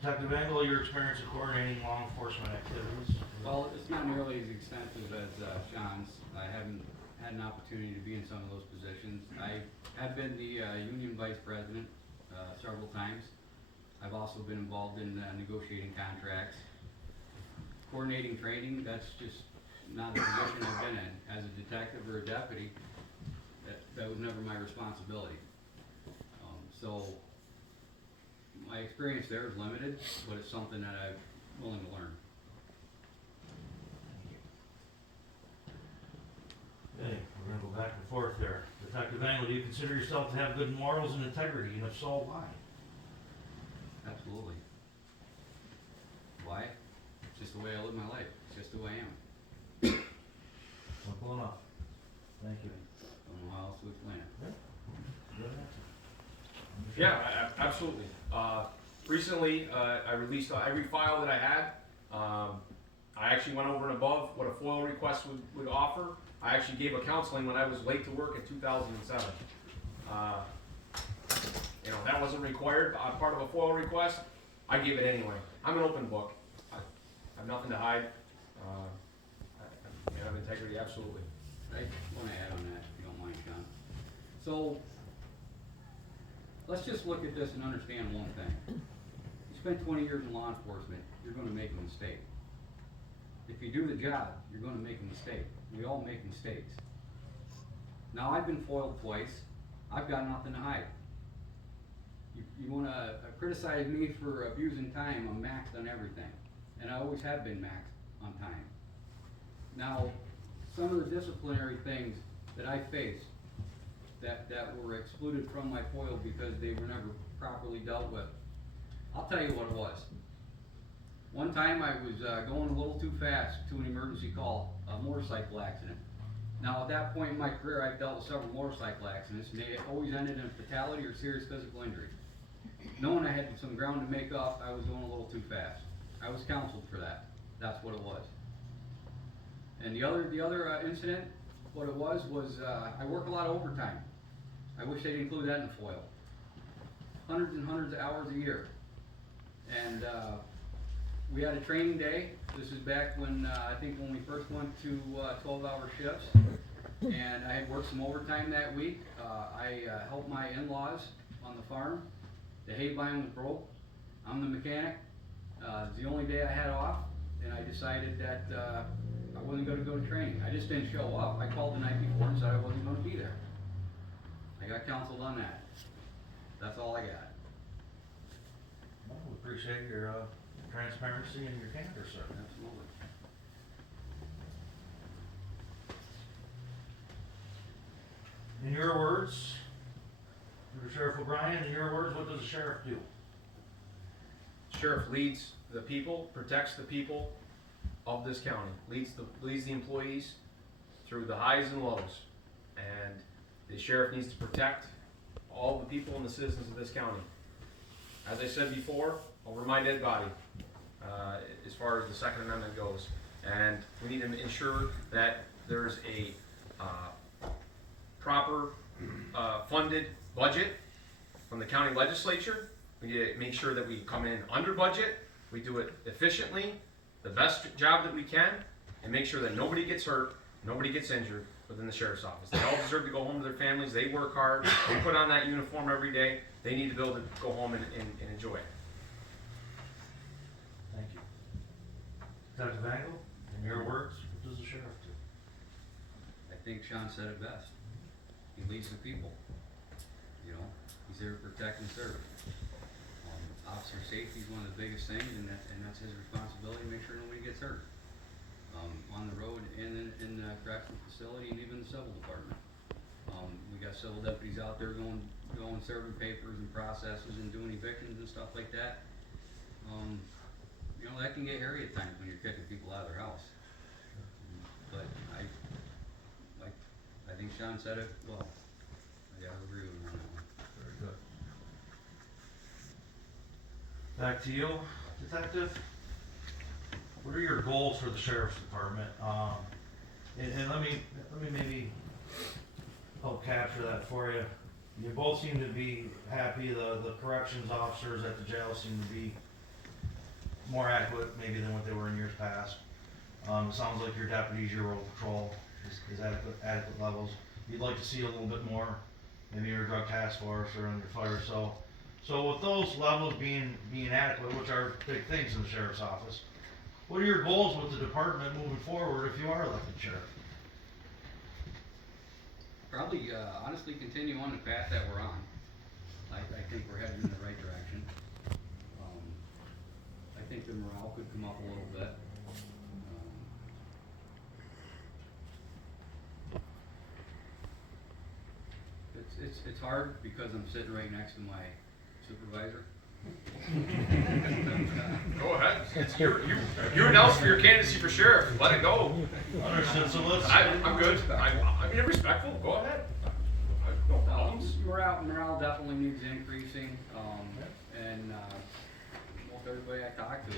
Detective Engel, your experience of coordinating law enforcement activities? Well, it's not nearly as extensive as Sean's. I haven't had an opportunity to be in some of those positions. I have been the union vice president several times. I've also been involved in negotiating contracts. Coordinating training, that's just not a position I've been in. As a detective or a deputy, that was never my responsibility. So my experience there is limited, but it's something that I'm willing to learn. Okay, we're gonna go back and forth there. Detective Engel, do you consider yourself to have good morals and integrity, and if so, why? Absolutely. Why? It's just the way I live my life. It's just who I am. Simple enough. Thank you. Don't know how else to explain it. Good answer. Yeah, absolutely. recently, I released every file that I had. I actually went over and above what a FOIL request would offer. I actually gave a counseling when I was late to work in 2007. You know, that wasn't required, part of a FOIL request. I gave it anyway. I'm an open book. I have nothing to hide. I have integrity, absolutely. I want to add on that, if you don't mind, John. So, let's just look at this and understand one thing. You spend 20 years in law enforcement, you're going to make a mistake. If you do the job, you're going to make a mistake. We all make mistakes. Now, I've been foiled twice. I've got nothing to hide. You want to criticize me for abusing time, I'm maxed on everything. And I always have been maxed on time. Now, some of the disciplinary things that I faced that were excluded from my FOIL because they were never properly dealt with, I'll tell you what it was. One time I was going a little too fast to an emergency call, a motorcycle accident. Now at that point in my career I've dealt with several motorcycle accidents and they always ended in a fatality or serious physical injury. Knowing I had some ground to make up, I was going a little too fast. I was counseled for that. That's what it was. And the other incident, what it was I work a lot of overtime. I wish they'd include that in the FOIL. Hundreds and hundreds of hours a year. And we had a training day. This is back when, I think when we first went to 12-hour shifts. And I had worked some overtime that week. I helped my in-laws on the farm. The hay vine was broke. I'm the mechanic. It's the only day I had off. And I decided that I wasn't going to go to training. I just didn't show up. I called the night before and said I wasn't going to be there. I got counseled on that. That's all I got. Well, we appreciate your transparency and your candor, sir. Absolutely. In your words, Sheriff O'Brien, in your words, what does the sheriff do? Sheriff leads the people, protects the people of this county, leads the employees through the highs and lows. And the sheriff needs to protect all the people and the citizens of this county. As I said before, I'll remind Ed Body, as far as the Second Amendment goes. And we need to ensure that there's a proper funded budget from the county legislature. We need to make sure that we come in under budget, we do it efficiently, the best job that we can, and make sure that nobody gets hurt, nobody gets injured within the sheriff's office. They all deserve to go home to their families. They work hard. They put on that uniform every day. They need to be able to go home and enjoy it. Thank you. Dr. Vangle, in your words, what does the sheriff do? I think Sean said it best. He leads the people. You know, he's there to protect and serve. Officer safety is one of the biggest things, and that's his responsibility to make sure nobody gets hurt. On the road and in the correctional facility and even the civil department. We got civil deputies out there going serving papers and processes and doing evictions and stuff like that. You know, that can get hairy at times when you're kicking people out of their house. But I think Sean said it well. I gotta agree with him on that one. Very good. Back to you, Detective. What are your goals for the sheriff's department? And let me maybe help capture that for you. You both seem to be happy. The corrections officers at the jail seem to be more adequate maybe than what they were in years past. It sounds like your deputies, your road patrol is adequate levels. You'd like to see a little bit more, maybe your drug task force or on your fire. So with those levels being adequate, which are big things in the sheriff's office, what are your goals with the department moving forward if you are elected sheriff? Probably, honestly, continue on the path that we're on. I think we're heading in the right direction. I think the morale could come up a little bit. It's hard because I'm sitting right next to my supervisor. Go ahead. You announced for your candidacy for sheriff. Let it go. Understood. So let's. I'm good. I mean, respectful. Go ahead. No problems. Morale definitely needs increasing, and everybody I talk to,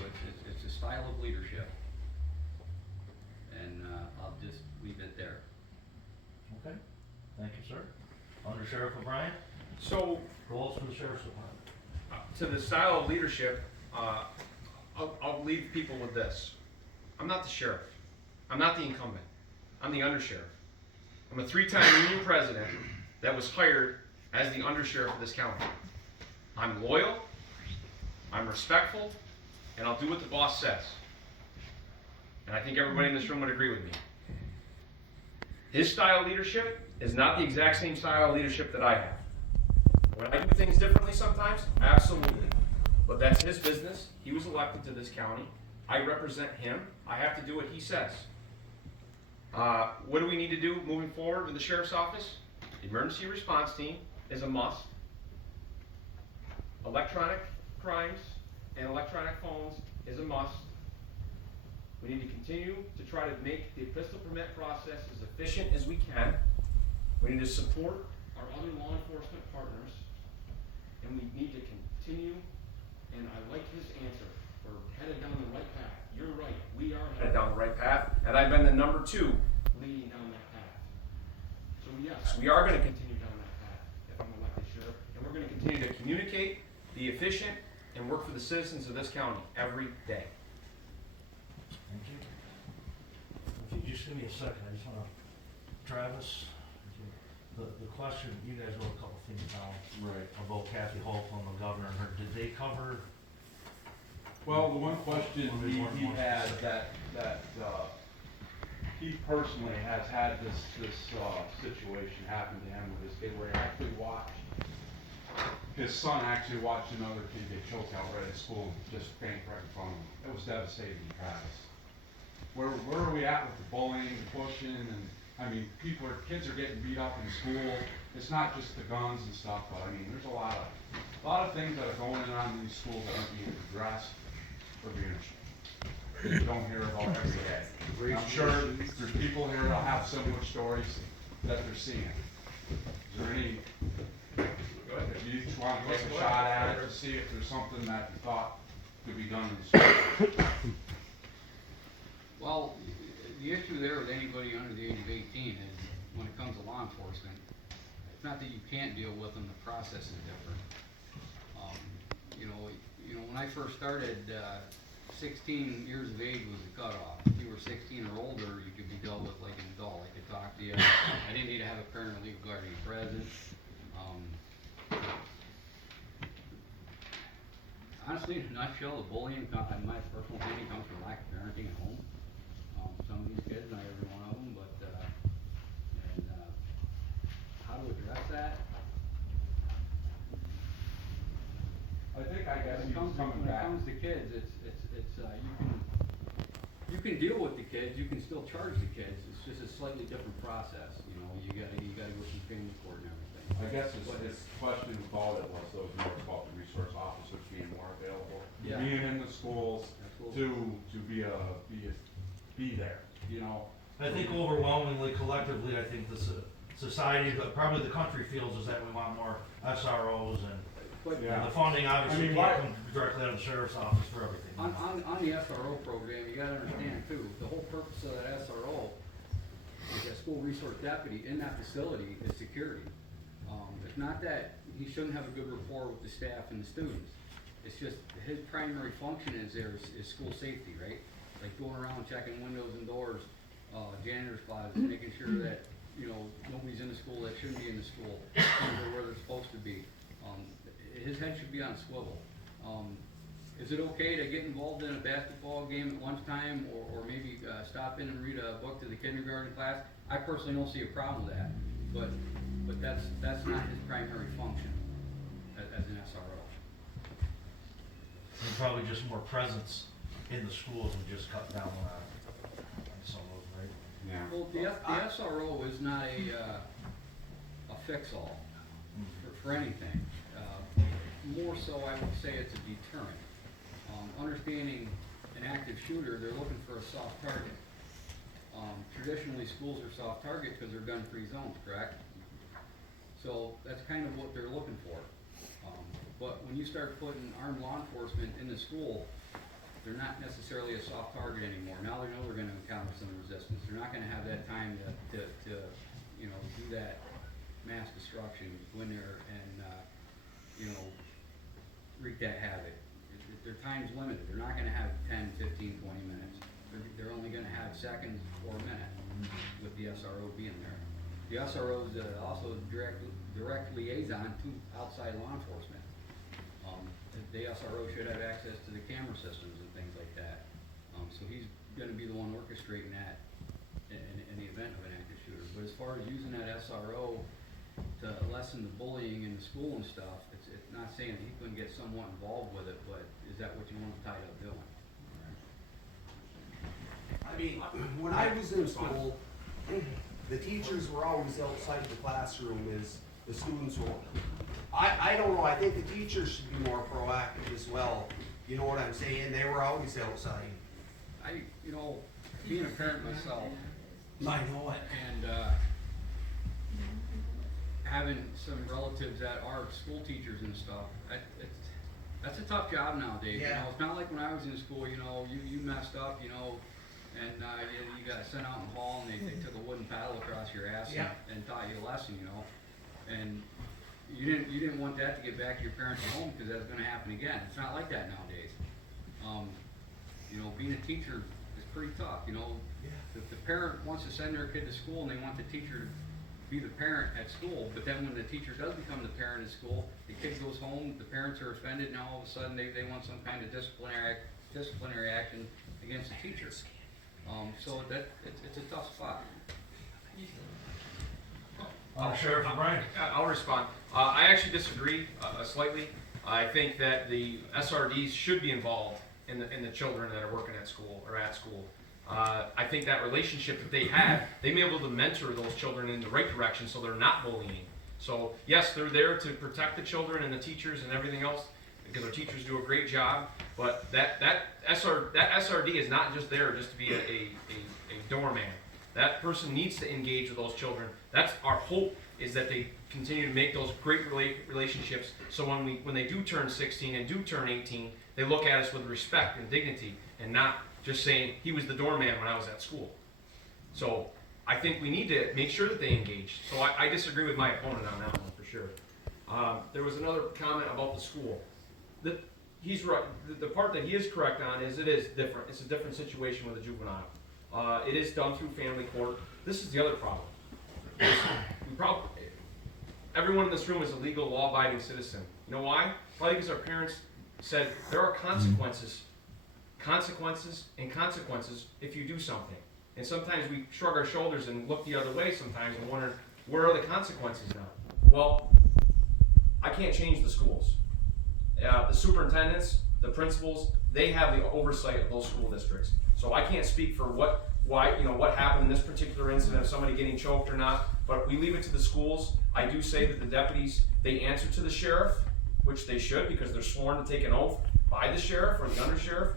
it's a style of leadership. And, I'll just leave it there. Okay, thank you, sir. Under Sheriff O'Brien, So, goals for the Sheriff's Department. to the style of leadership, I'll leave people with this. I'm not the sheriff. I'm not the incumbent. I'm the undersheriff. I'm a 3-time union president that was hired as the undersheriff of this county. I'm loyal, I'm respectful, and I'll do what the boss says. And I think everybody in this room would agree with me. His style of leadership is not the exact same style of leadership that I have. When I do things differently sometimes, absolutely. But that's his business. He was elected to this county. I represent him. I have to do what he says. What do we need to do moving forward with the sheriff's office? The emergency response team is a must. Electronic crimes and electronic phones is a must. We need to continue to try to make the pistol permit process as efficient as we can. We need to support our other law enforcement partners, and we need to continue, and I like his answer, we're headed down the right path. You're right, we are headed down the right path, and I've been the number 2 leading down that path. So yes, we are gonna continue down that path if I'm elected sheriff, and we're gonna continue to communicate, be efficient, and work for the citizens of this county every day. Thank you. If you just give me a second, I just wanna, Travis, the question, you guys wrote a couple things down. Right. About Kathy Hochul and the governor and her, did they cover? Well, the one question Well, there's he more had specific. that he personally has had this situation happen to him with his kid where he actually watched, his son actually watched another kid get choked out right at school, just faint right in front of him. It was devastating to Travis. Where are we at with the bullying, the pushing, and, I mean, kids are getting beat up in school. It's not just the guns and stuff, but I mean, there's a lot of things that are going on in these schools that aren't being addressed or being, you don't hear about every day. I'm sure there's people here that'll have similar stories that they're seeing. Is there any, Go ahead. if you just want to take a shot at it to see if there's something that you thought could be done in the school? Well, the issue there with anybody under the age of 18 is when it comes to law enforcement, it's not that you can't deal with them, the process is different. You know, when I first started, 16 years of age was the cutoff. If you were 16 or older, you could be dealt with like an adult. I could talk to you. I didn't need to have a parent or legal guardian present. Honestly, in a nutshell, the bullying, in my personal opinion, comes from lack of parenting at home. Some of these kids, not every one of them, but, how to address that? I guess he was coming When it back. comes to kids, you can deal with the kids, you can still charge the kids, it's just a slightly different process, you know, you gotta go through family court and everything. I guess his question with all it was, though, was more about the resource officers being more available, Yeah. being in the schools Absolutely. to be there, you know? I think overwhelmingly, collectively, I think the society, but probably the country feels is that we want more SROs and But Yeah. the funding obviously I mean, can't why- come directly out of the sheriff's office for everything. on the SRO program, you gotta understand too, the whole purpose of that SRO is that school resource deputy in that facility is security. It's not that he shouldn't have a good rapport with the staff and the students. It's just his primary function is school safety, right? Like going around checking windows and doors, janitor's closets, making sure that, you know, nobody's in the school that shouldn't be in the school, things are where they're supposed to be. His head should be on a swivel. Is it okay to get involved in a basketball game at lunchtime, or maybe stop in and read a book to the kindergarten class? I personally don't see a problem with that, but that's not his primary function as an SRO. And probably just more presence in the schools and just cut down on some of those, right? Yeah. Well, the SRO is not a fix-all for anything. More so, I would say it's a deterrent. Understanding an active shooter, they're looking for a soft target. Traditionally, schools are soft target because they're gun-free zones, correct? So that's kind of what they're looking for. But when you start putting armed law enforcement in the school, they're not necessarily a soft target anymore. Now they know they're gonna encounter some resistance. They're not gonna have that time to you know, do that mass destruction, go in there and, you know, wreak that havoc. Their time's limited. They're not gonna have 10, 15, 20 minutes. They're only gonna have seconds or a minute with the SRO being there. The SRO is also direct liaison to outside law enforcement. The SRO should have access to the camera systems and things like that. So he's gonna be the one orchestrating that in the event of an active shooter. But as far as using that SRO to lessen the bullying in the school and stuff, it's not saying that he couldn't get somewhat involved with it, but is that what you want him tied up doing? I mean, when I was in school, the teachers were always outside the classroom as the students were. I don't know, I think the teachers should be more proactive as well. You know what I'm saying? They were always outside. You know, being a parent myself, I know it. and having some relatives that are school teachers and stuff, that's a tough job nowadays. You Yeah. know, it's not like when I was in school. You know, you messed up, you know, and you got sent out in the hall, and they took a wooden paddle across your ass Yeah. and taught you a lesson. You know, and you didn't want that to get back to your parents at home, because that's going to happen again. It's not like that nowadays. You know, being a teacher is pretty tough. You know, Yeah. if the parent wants to send their kid to school and they want the teacher to be the parent at school, but then when the teacher does become the parent at school, the kid goes home, the parents are offended, and all of a sudden they want some kind of disciplinary action against the teacher. So it's a tough spot. Sheriff O'Brien. I'll respond. I actually disagree slightly. I think that the SRDs should be involved in the children that are working at school or at school. I think that relationship that they have, they may be able to mentor those children in the right direction so they're not bullying. So yes, they're there to protect the children and the teachers and everything else, because our teachers do a great job. But that SRD is not just there just to be a doorman. That person needs to engage with those children. That's our hope, is that they continue to make those great relationships. So when they do turn 16 and do turn 18, they look at us with respect and dignity, and not just saying he was the doorman when I was at school. So I think we need to make sure that they engage. So I disagree with my opponent on that one for sure. There was another comment about the school. He's right. The part that he is correct on is it is different. It's a different situation with a juvenile. It is done through family court. This is the other problem. Everyone in this room is a legal, law-abiding citizen. You know why? Probably because our parents said there are consequences if you do something. And sometimes we shrug our shoulders and look the other way sometimes and wonder, where are the consequences now? Well, I can't change the schools. The superintendents, the principals, they have the oversight of those school districts. So I can't speak for what happened in this particular incident, of somebody getting choked or not, but we leave it to the schools. I do say that the deputies, they answer to the sheriff, which they should, because they're sworn to take an oath by the sheriff or the undersheriff.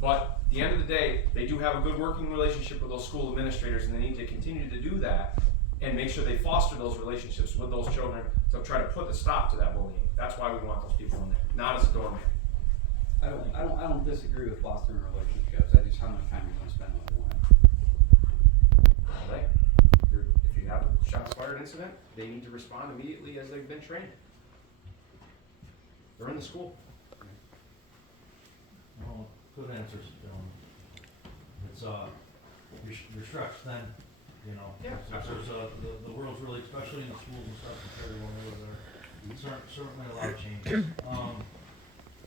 But at the end of the day, they do have a good working relationship with those school administrators, and they need to continue to do that and make sure they foster those relationships with those children to try to put a stop to that bullying. That's why we want those people in there, not as a doorman. I don't disagree with fostering relationships. I just how much time you want to spend on doing it. All right. If you have a shots fired incident, they need to respond immediately as they've been trained. They're in the school. Well, good answers, gentlemen. It's, you're stretched then, you know. Yeah, There's the world's really, especially in the schools and stuff, and everyone over there, certainly a lot of changes.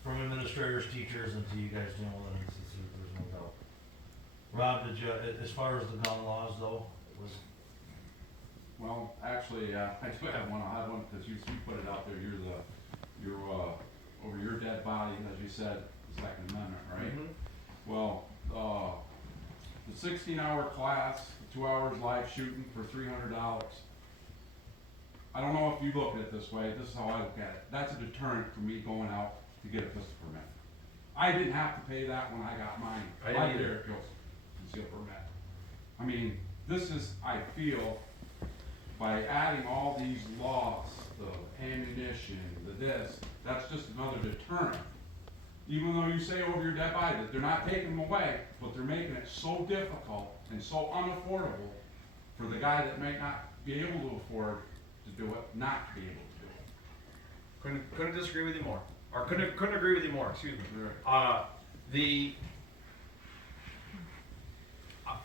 From administrators, teachers, and to you guys dealing with an instance, there's no doubt. Rob, did you, as far as the gun laws though, Well, actually, I do have one, I have one, because you put it out there, you're over your dead body, as you said, the Second Amendment, right? Mm-hmm. Well, the 16-hour class, 2 hours live shooting for $300. I don't know if you look at it this way, this is how I look at it. That's a deterrent for me going out to get a pistol permit. I didn't have to pay that when I got mine. I didn't either. Derek Joseph, concealed permit. I mean, this is, I feel, by adding all these laws the ammunition, the this, that's just another deterrent. Even though you say over your dead body that they're not taking them away, but they're making it so difficult and so unaffordable for the guy that may not be able to afford to do it, not to be able to do it. Couldn't disagree with you more, or couldn't agree with you more, excuse me. Right.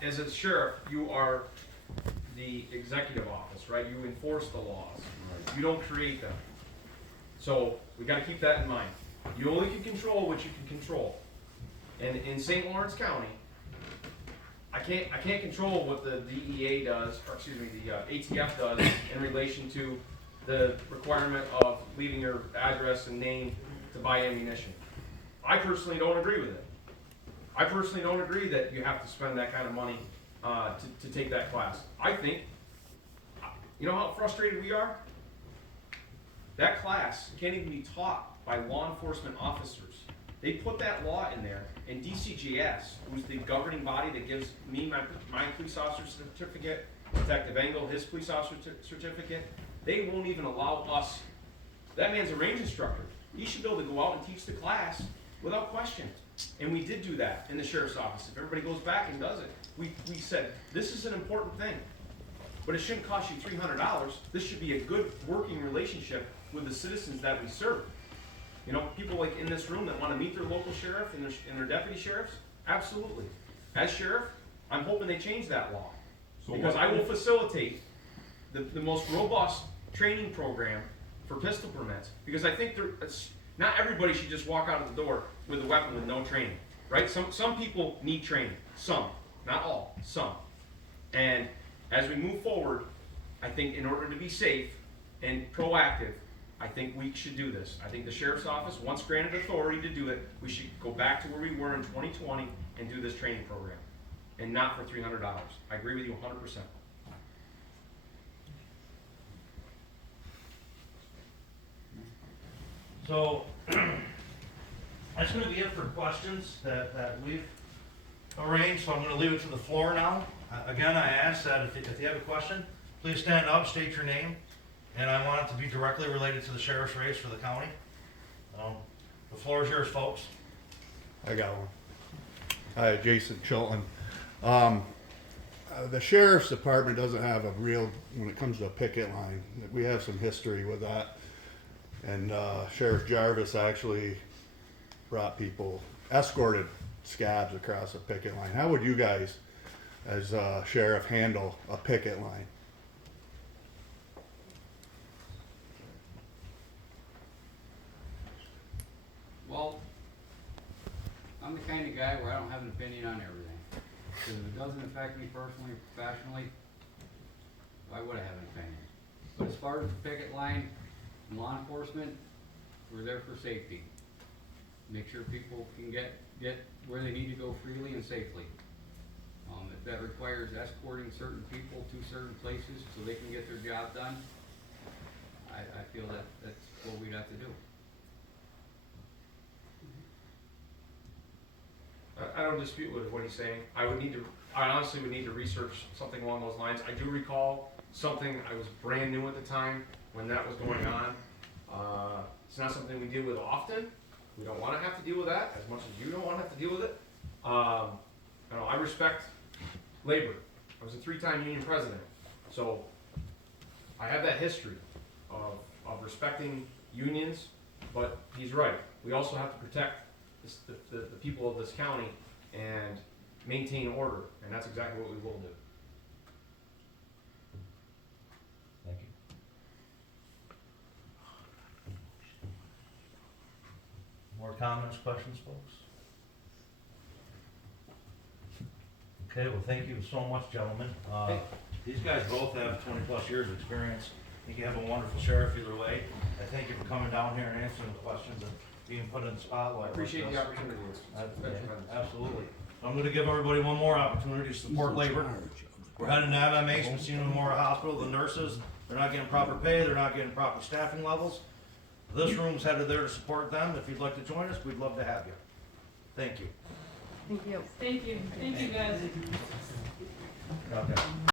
As a sheriff, you are the executive office, right? You enforce the laws. Right. You don't create them. So we gotta keep that in mind. You only can control what you can control. And in St. Lawrence County, I can't control what the DEA does, or excuse me, the ATF does in relation to the requirement of leaving your address and name to buy ammunition. I personally don't agree with it. I personally don't agree that you have to spend that kind of money to take that class. I think, you know how frustrated we are? That class can't even be taught by law enforcement officers. They put that law in there, and DCGS, who's the governing body that gives me my police officer certificate, Detective Engel his police officer certificate, they won't even allow us. That man's a range instructor. He should be able to go out and teach the class without question. And we did do that in the sheriff's office. If everybody goes back and does it, we said, this is an important thing, but it shouldn't cost you $300. This should be a good working relationship with the citizens that we serve. You know, people like in this room that want to meet their local sheriff and their deputy sheriffs, absolutely. As sheriff, I'm hoping they change that law. So Because what- I will facilitate the most robust training program for pistol permits. Because I think not everybody should just walk out of the door with a weapon with no training, right? Some people need training, some, not all, some. And as we move forward, I think in order to be safe and proactive, I think we should do this. I think the sheriff's office, once granted authority to do it, we should go back to where we were in 2020 and do this training program, and not for $300. I agree with you 100%. So, that's gonna be it for questions that we've arranged, so I'm gonna leave it to the floor now. Again, I ask that if you have a question, please stand up, state your name, and I want it to be directly related to the sheriff's race for the county. The floor is yours, folks. I got one. Hi, Jason Chilton. The sheriff's department doesn't have a real, when it comes to a picket line, we have some history with that. And Sheriff Jarvis actually brought people, escorted scabs across a picket line. How would you guys, as sheriff, handle a picket line? Well, I'm the kind of guy where I don't have an opinion on everything. Because if it doesn't affect me personally, professionally, why would I have an opinion? But as far as the picket line and law enforcement, we're there for safety. Make sure people can get where they need to go freely and safely. If that requires escorting certain people to certain places so they can get their job done, I feel that's what we'd have to do. I don't dispute with what he's saying. I honestly would need to research something along those lines. I do recall something, I was brand new at the time when that was going on. It's not something we deal with often. We don't want to have to deal with that as much as you don't want to have to deal with it. I respect labor. I was a 3-time union president. So I have that history of respecting unions, but he's right. We also have to protect the people of this county and maintain order, and that's exactly what we will do. Thank you. More comments, questions, folks? Okay, well, thank you so much, gentlemen. These guys both have 20-plus years of experience. I think you have a wonderful sheriff either way. I thank you for coming down here and answering the questions and being put in the spotlight. I appreciate like the this. opportunity. Absolutely. So I'm gonna give everybody one more opportunity to support labor. We're heading to MMA, Messina Memorial Hospital. The nurses, they're not getting proper pay, they're not getting proper staffing levels. This room's headed there to support them. If you'd like to join us, we'd love to have you. Thank you. Thank you. Thank you guys. Okay.